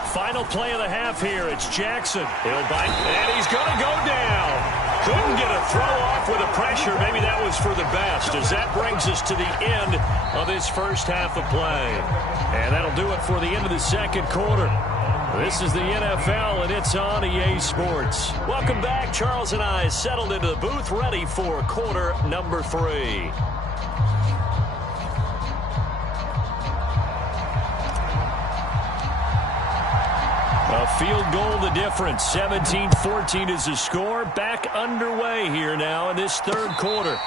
Final play of the half here. It's Jackson. He'll bite, and he's going to go down. Couldn't get a throw off with the pressure. Maybe that was for the best, as that brings us to the end of this first half of play. And that'll do it for the end of the second quarter. This is the NFL, and it's on EA Sports. Welcome back. Charles and I settled into the booth, ready for quarter number 3. A field goal the difference. 17-14 is the score. Back underway here now in this third quarter.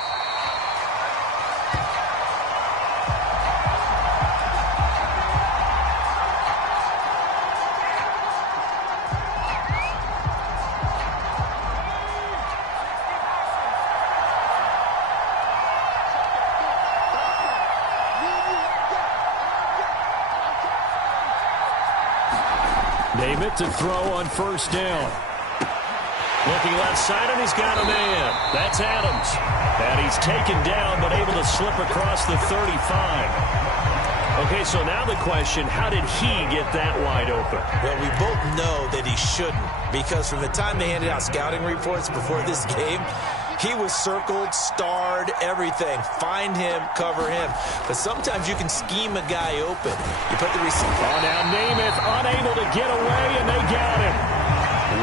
Namath to throw on first down. Looking left side, and he's got a man. That's Adams. And he's taken down, but able to slip across the 35. Okay, so now the question, how did he get that wide open? Well, we both know that he shouldn't, because from the time they handed out scouting reports before this game, he was circled, starred, everything. Find him, cover him. But sometimes you can scheme a guy open. You put the receiver. Oh, now Namath unable to get away, and they got him.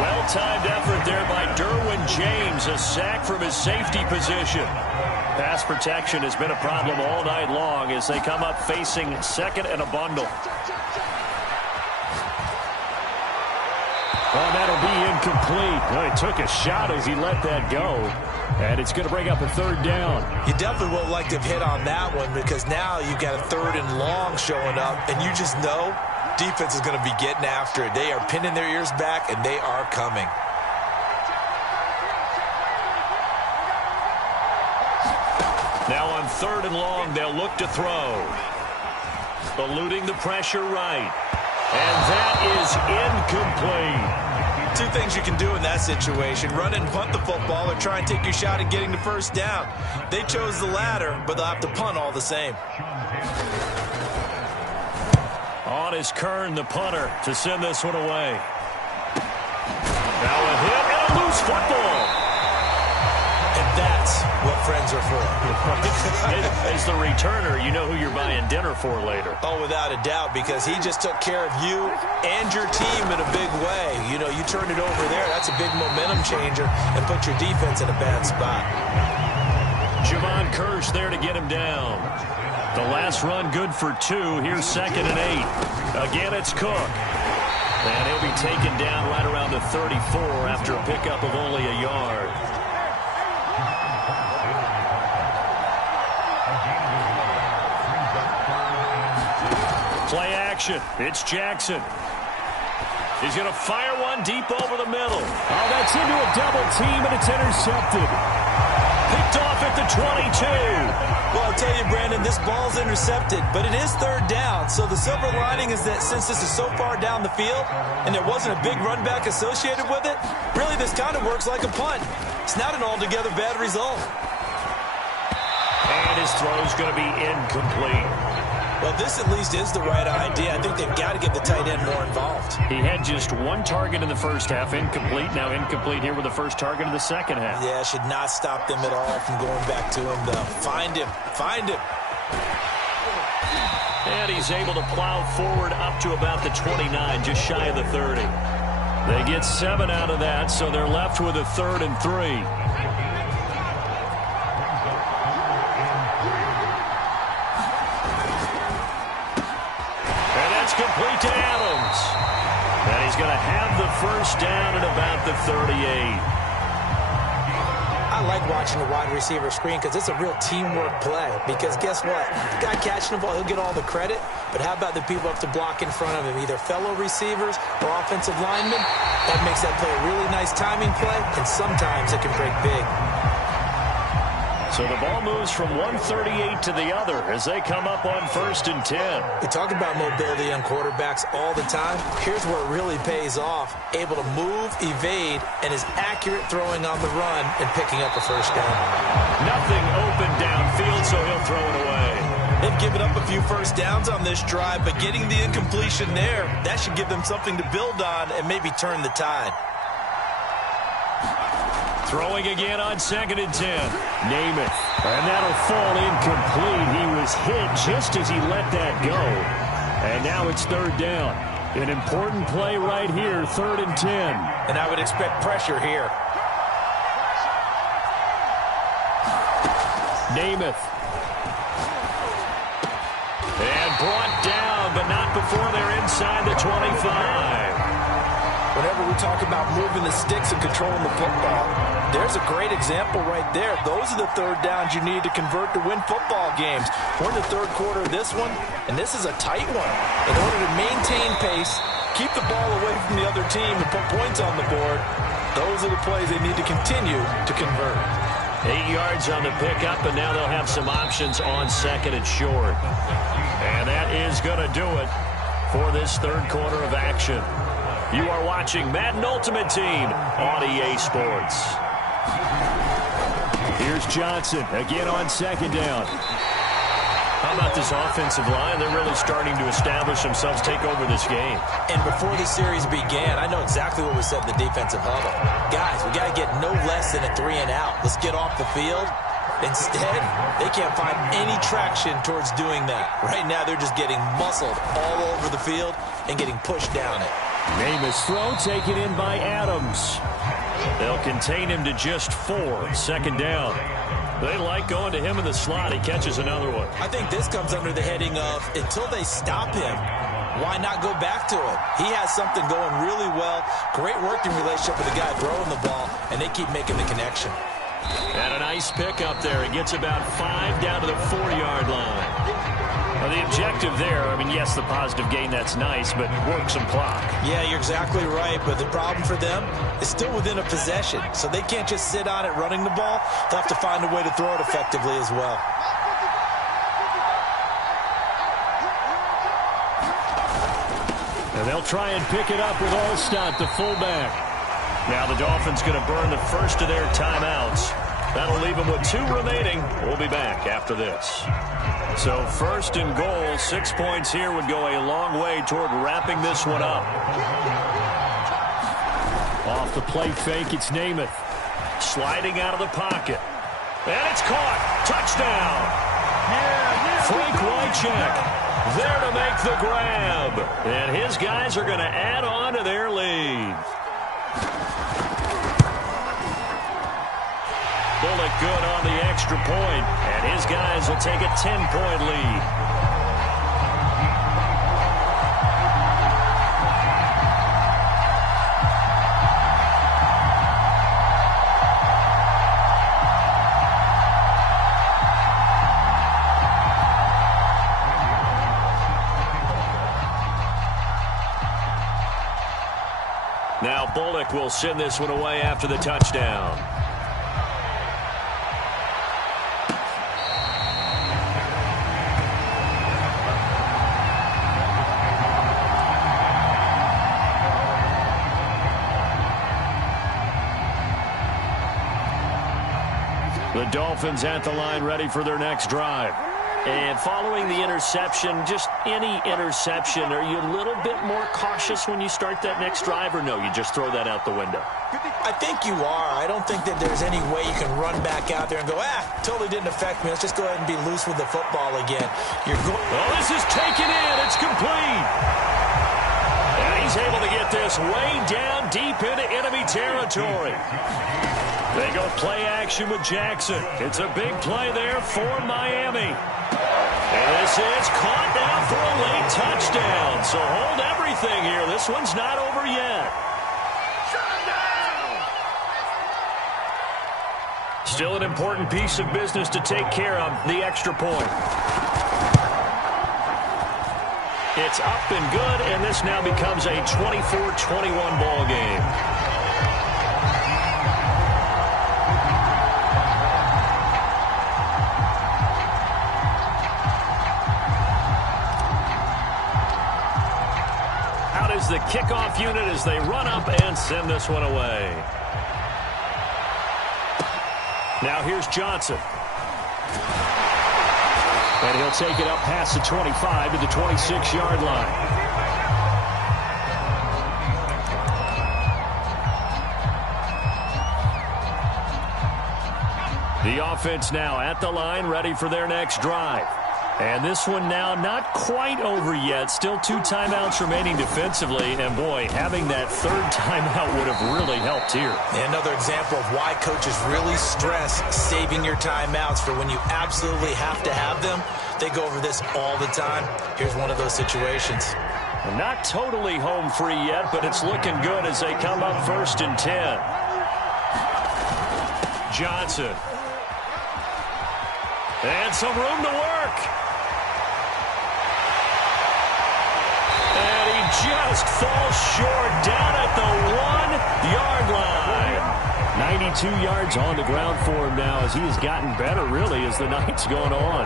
Well-timed effort there by Derwin James. A sack from his safety position. Pass protection has been a problem all night long as they come up facing second and a bundle. Oh, that'll be incomplete. Oh, he took a shot as he let that go. And it's going to bring up a third down. You definitely won't like to have hit on that one, because now you've got a third and long showing up, and you just know defense is going to be getting after it. They are pinning their ears back, and they are coming. Now on third and long, they'll look to throw. Eluding the pressure right. And that is incomplete. Two things you can do in that situation: run and punt the football, or try and take your shot at getting the first down. They chose the latter, but they'll have to punt all the same. On is Kern, the punter, to send this one away. Now a hit and a loose football. And That's what friends are for. As the returner, you know who you're buying dinner for later. Oh, without a doubt, because he just took care of you and your team in a big way. You know, you turned it over there. That's a big momentum changer and put your defense in a bad spot. Javon Kirsch there to get him down. The last run good for 2. Here's 2nd and 8. Again, it's Cook. And he'll be taken down right around the 34 after a pickup of only a yard. Play action. It's Jackson. He's going to fire one deep over the middle. Oh, that's into a double team, and it's intercepted. Picked off at the 22. Well, I'll tell you, Brandon, this ball's intercepted, but it is 3rd down. So the silver lining is that since this is so far down the field and there wasn't a big run back associated with it, really this kind of works like a punt. It's not an altogether bad result. And his throw's going to be incomplete. Well, this at least is the right idea. I think they've got to get the tight end more involved. He had just 1 target in the first half, incomplete. Now incomplete here with the first target of the second half. Yeah, should not stop them at all from going back to him, though. Find him. Find him. And he's able to plow forward up to about the 29, just shy of the 30. They get 7 out of that, so they're left with a 3rd and 3. Complete to Adams. And he's going to have the first down at about the 38. I like watching the wide receiver screen because it's a real teamwork play. Because guess what? The guy catching the ball, he'll get all the credit. But how about the people up to block in front of him, either fellow receivers or offensive linemen? That makes that play a really nice timing play, and sometimes it can break big. So the ball moves from 138 to the other as they come up on 1st and 10. We talk about mobility on quarterbacks all the time. Here's where it really pays off. Able to move, evade, and is accurate throwing on the run and picking up a first down. Nothing open downfield, so he'll throw it away. They've given up a few first downs on this drive, but getting the incompletion there, that should give them something to build on and maybe turn the tide. Throwing again on 2nd and 10. Namath. And that'll fall incomplete. He was hit just as he let that go. And now it's 3rd down. An important play right here, 3rd and 10. And I would expect pressure here. Namath. And brought down, but not before they're inside the 25. Whenever we talk about moving the sticks and controlling the football, there's a great example right there. Those are the 3rd downs you need to convert to win football games. We're in the 3rd quarter of this one, and this is a tight one. In order to maintain pace, keep the ball away from the other team, and put points on the board, those are the plays they need to continue to convert. 8 yards on the pickup, and now they'll have some options on 2nd and short. And that is going to do it for this 3rd quarter of action. You are watching Madden Ultimate Team on EA Sports. Here's Johnson again on 2nd down. How about this offensive line? They're really starting to establish themselves, take over this game. And before the series began, I know exactly what we said in the defensive huddle. Guys, we got to get no less than a 3 and out. Let's get off the field. Instead, they can't find any traction towards doing that. Right now, they're just getting muscled all over the field and getting pushed down it. Namath's throw taken in by Adams. They'll contain him to just 4. 2nd down. They like going to him in the slot. He catches another one. I think this comes under the heading of, until they stop him, why not go back to him? He has something going really well. Great working relationship with the guy throwing the ball, and they keep making the connection. And a nice pickup there. It gets about 5 down to the 4-yard line. Well, the objective there, I mean, yes, the positive gain, that's nice, but work some clock. Yeah, you're exactly right, but the problem for them is still within a possession, so they can't just sit on it running the ball. They'll have to find a way to throw it effectively as well. And they'll try and pick it up with Allstott, the fullback. Now the Dolphins going to burn the first of their timeouts. That'll leave them with 2 remaining. We'll be back after this. So 1st and goal, 6 points here would go a long way toward wrapping this one up. Off the play fake, it's Namath. Sliding out of the pocket. And it's caught. Touchdown. Frank Wycheck there to make the grab. And his guys are going to add on to their lead. Bullock good on the extra point, and his guys will take a 10-point lead. Now Bullock will send this one away after the touchdown. The Dolphins at the line ready for their next drive. And following the interception, just any interception, are you a little bit more cautious when you start that next drive, or no, you just throw that out the window? I think you are. I don't think that there's any way you can run back out there and go, totally didn't affect me. Let's just go ahead and be loose with the football again. Oh, this is taken in. It's complete. And he's able to get this way down deep into enemy territory. They go play action with Jackson. It's a big play there for Miami. And this is caught now for a late touchdown. So hold everything here. This one's not over yet. Still an important piece of business to take care of, the extra point. It's up and good, and this now becomes a 24-21 ball game. The kickoff unit as they run up and send this one away. Now here's Johnson. And he'll take it up past the 25 to the 26-yard line. The offense now at the line, ready for their next drive. And this one now not quite over yet. Still 2 timeouts remaining defensively. And, boy, having that third timeout would have really helped here. Another example of why coaches really stress saving your timeouts for when you absolutely have to have them. They go over this all the time. Here's one of those situations. Not totally home free yet, but it's looking good as they come up 1st and 10. Johnson. And some room to work. And he just falls short down at the 1-yard line. 92 yards on the ground for him now as he has gotten better, really, as the night's going on.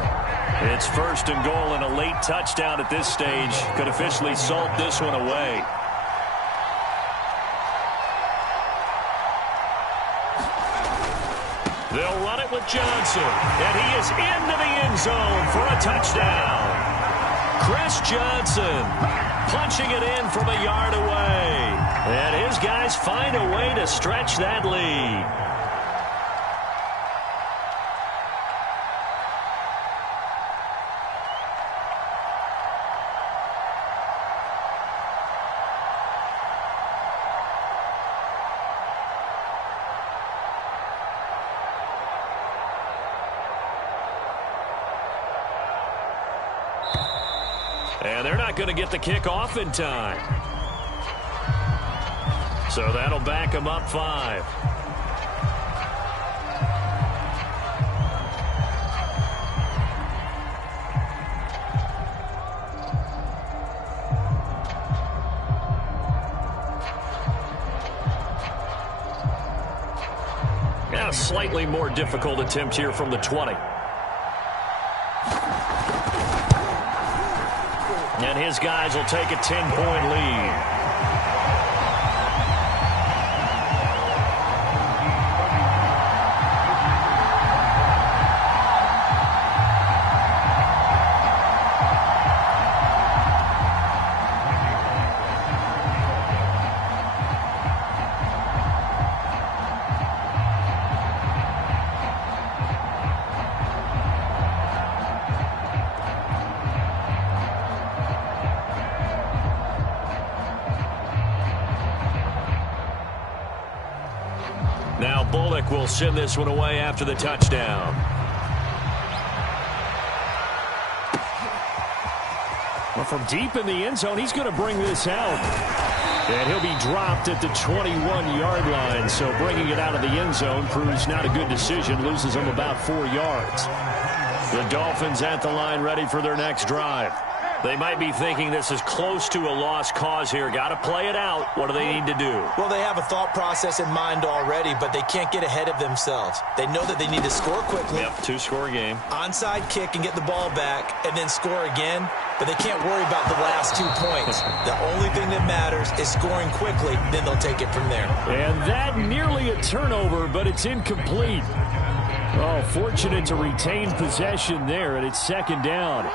It's 1st and goal, and a late touchdown at this stage could officially salt this one away. They'll run it with Johnson, and he is into the end zone for a touchdown. Chris Johnson punching it in from a yard away. And his guys find a way to stretch that lead. And they're not going to get the kickoff in time. So that'll back them up 5. Now a slightly more difficult attempt here from the 20. And his guys will take a 10-point lead. will send this one away after the touchdown. Well, from deep in the end zone, he's going to bring this out. And he'll be dropped at the 21-yard line. So bringing it out of the end zone proves not a good decision. Loses him about 4 yards. The Dolphins at the line ready for their next drive. They might be thinking this is close to a lost cause here. Got to play it out. What do they need to do? Well, they have a thought process in mind already, but they can't get ahead of themselves. They know that they need to score quickly. Yep, 2-score game. Onside kick and get the ball back and then score again, but they can't worry about the last 2 points. The only thing that matters is scoring quickly, then they'll take it from there. And that nearly a turnover, but it's incomplete. Oh, fortunate to retain possession there, and it's second down.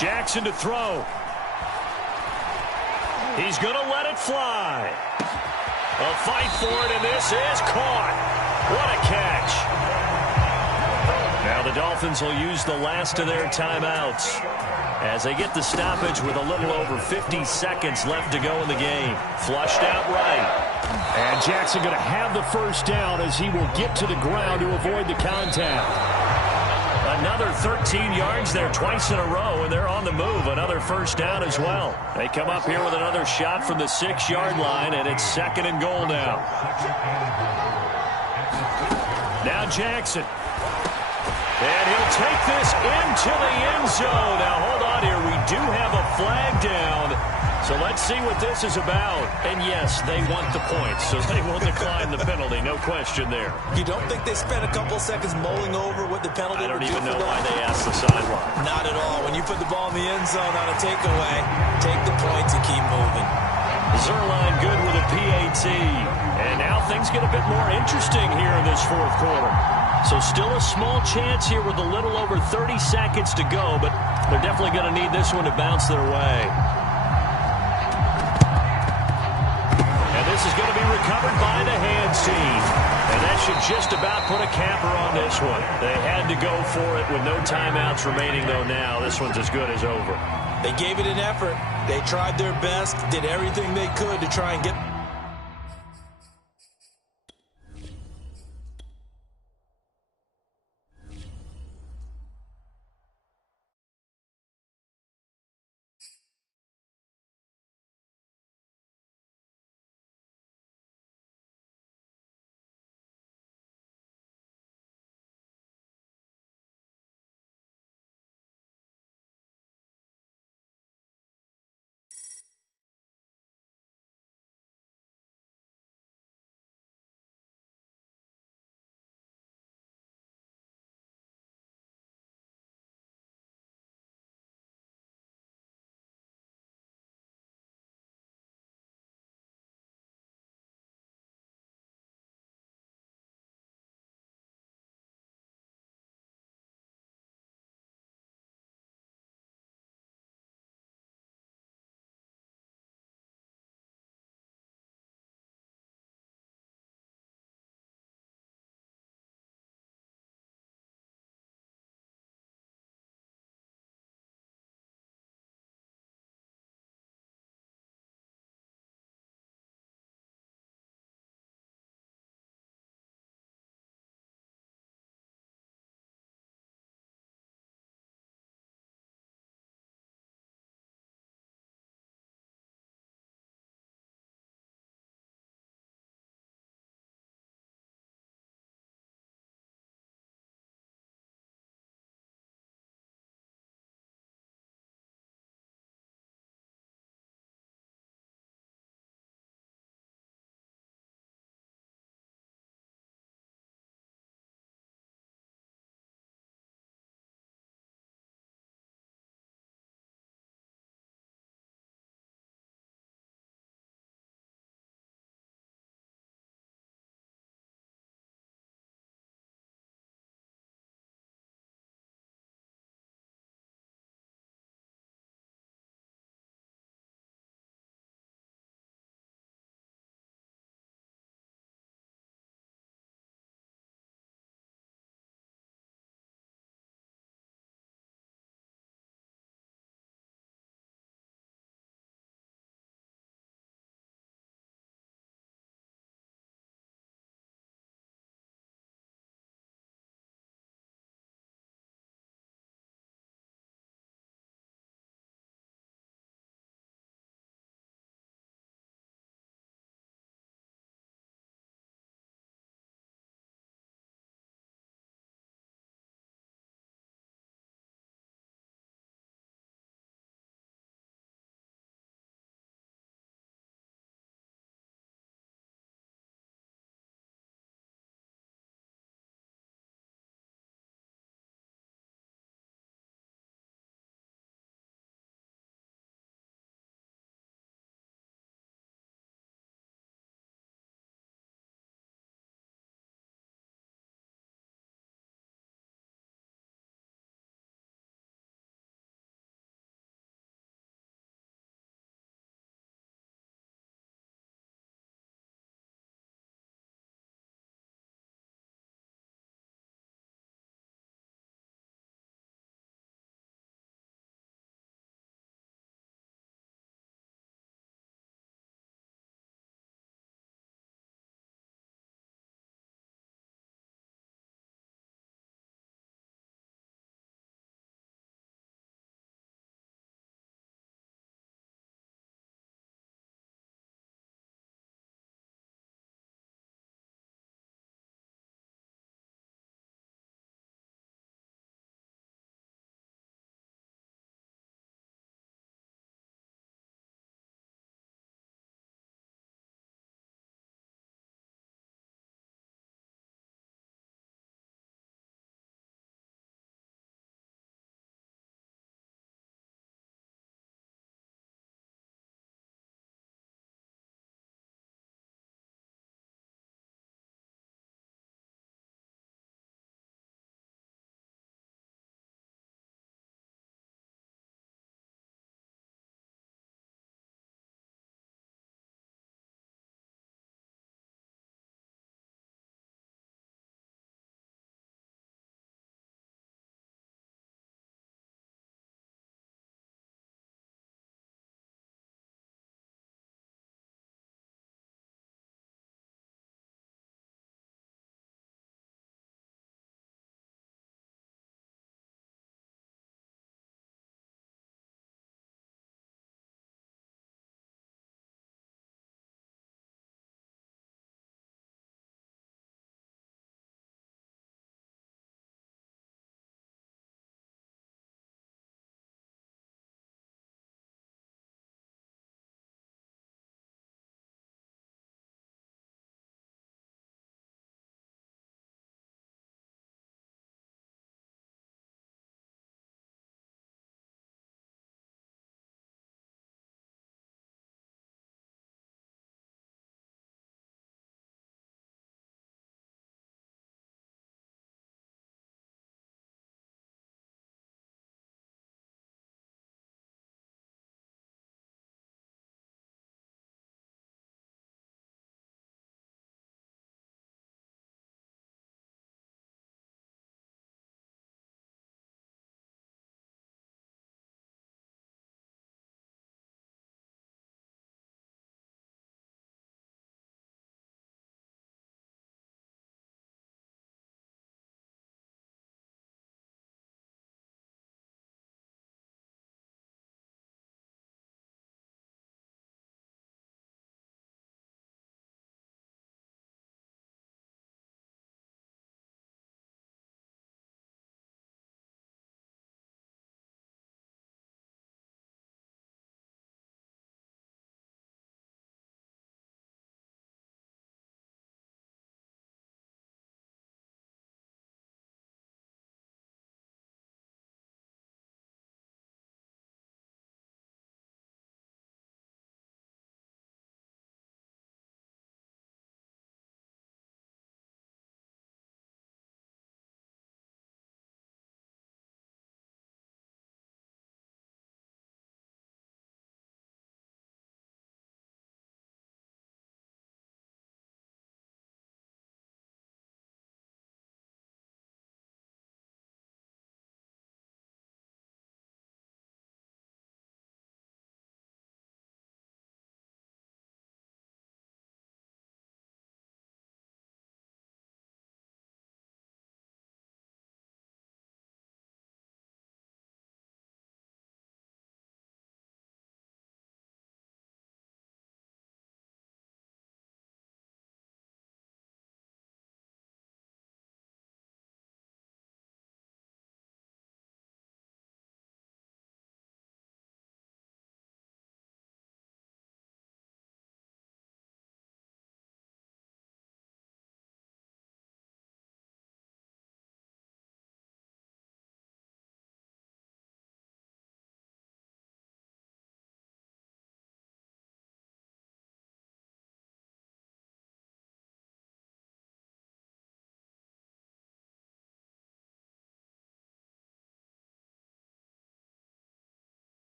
Jackson to throw. He's going to let it fly. A fight for it, and this is caught. What a catch. Now the Dolphins will use the last of their timeouts as they get the stoppage with a little over 50 seconds left to go in the game. Flushed out right. And Jackson going to have the first down as he will get to the ground to avoid the contact. Another 13 yards there twice in a row, and they're on the move. Another first down as well. They come up here with another shot from the 6-yard line, and it's second and goal now. Now Jackson. And he'll take this into the end zone. Now, hold on here. We do have a flag down. So let's see what this is about. And, yes, they want the points, so they will decline the penalty. No question there. You don't think they spent a couple seconds mulling over what the penalty would do? I don't even know why they asked the sideline. Not at all. When you put the ball in the end zone on a takeaway, take the points and keep moving. Zerline good with a PAT. And now things get a bit more interesting here in this fourth quarter. So still a small chance here with a little over 30 seconds to go, but they're definitely going to need this one to bounce their way. And this is going to be recovered by the hands team. And that should just about put a capper on this one. They had to go for it with no timeouts remaining, though, now. This one's as good as over. They gave it an effort. They tried their best, did everything they could to try and get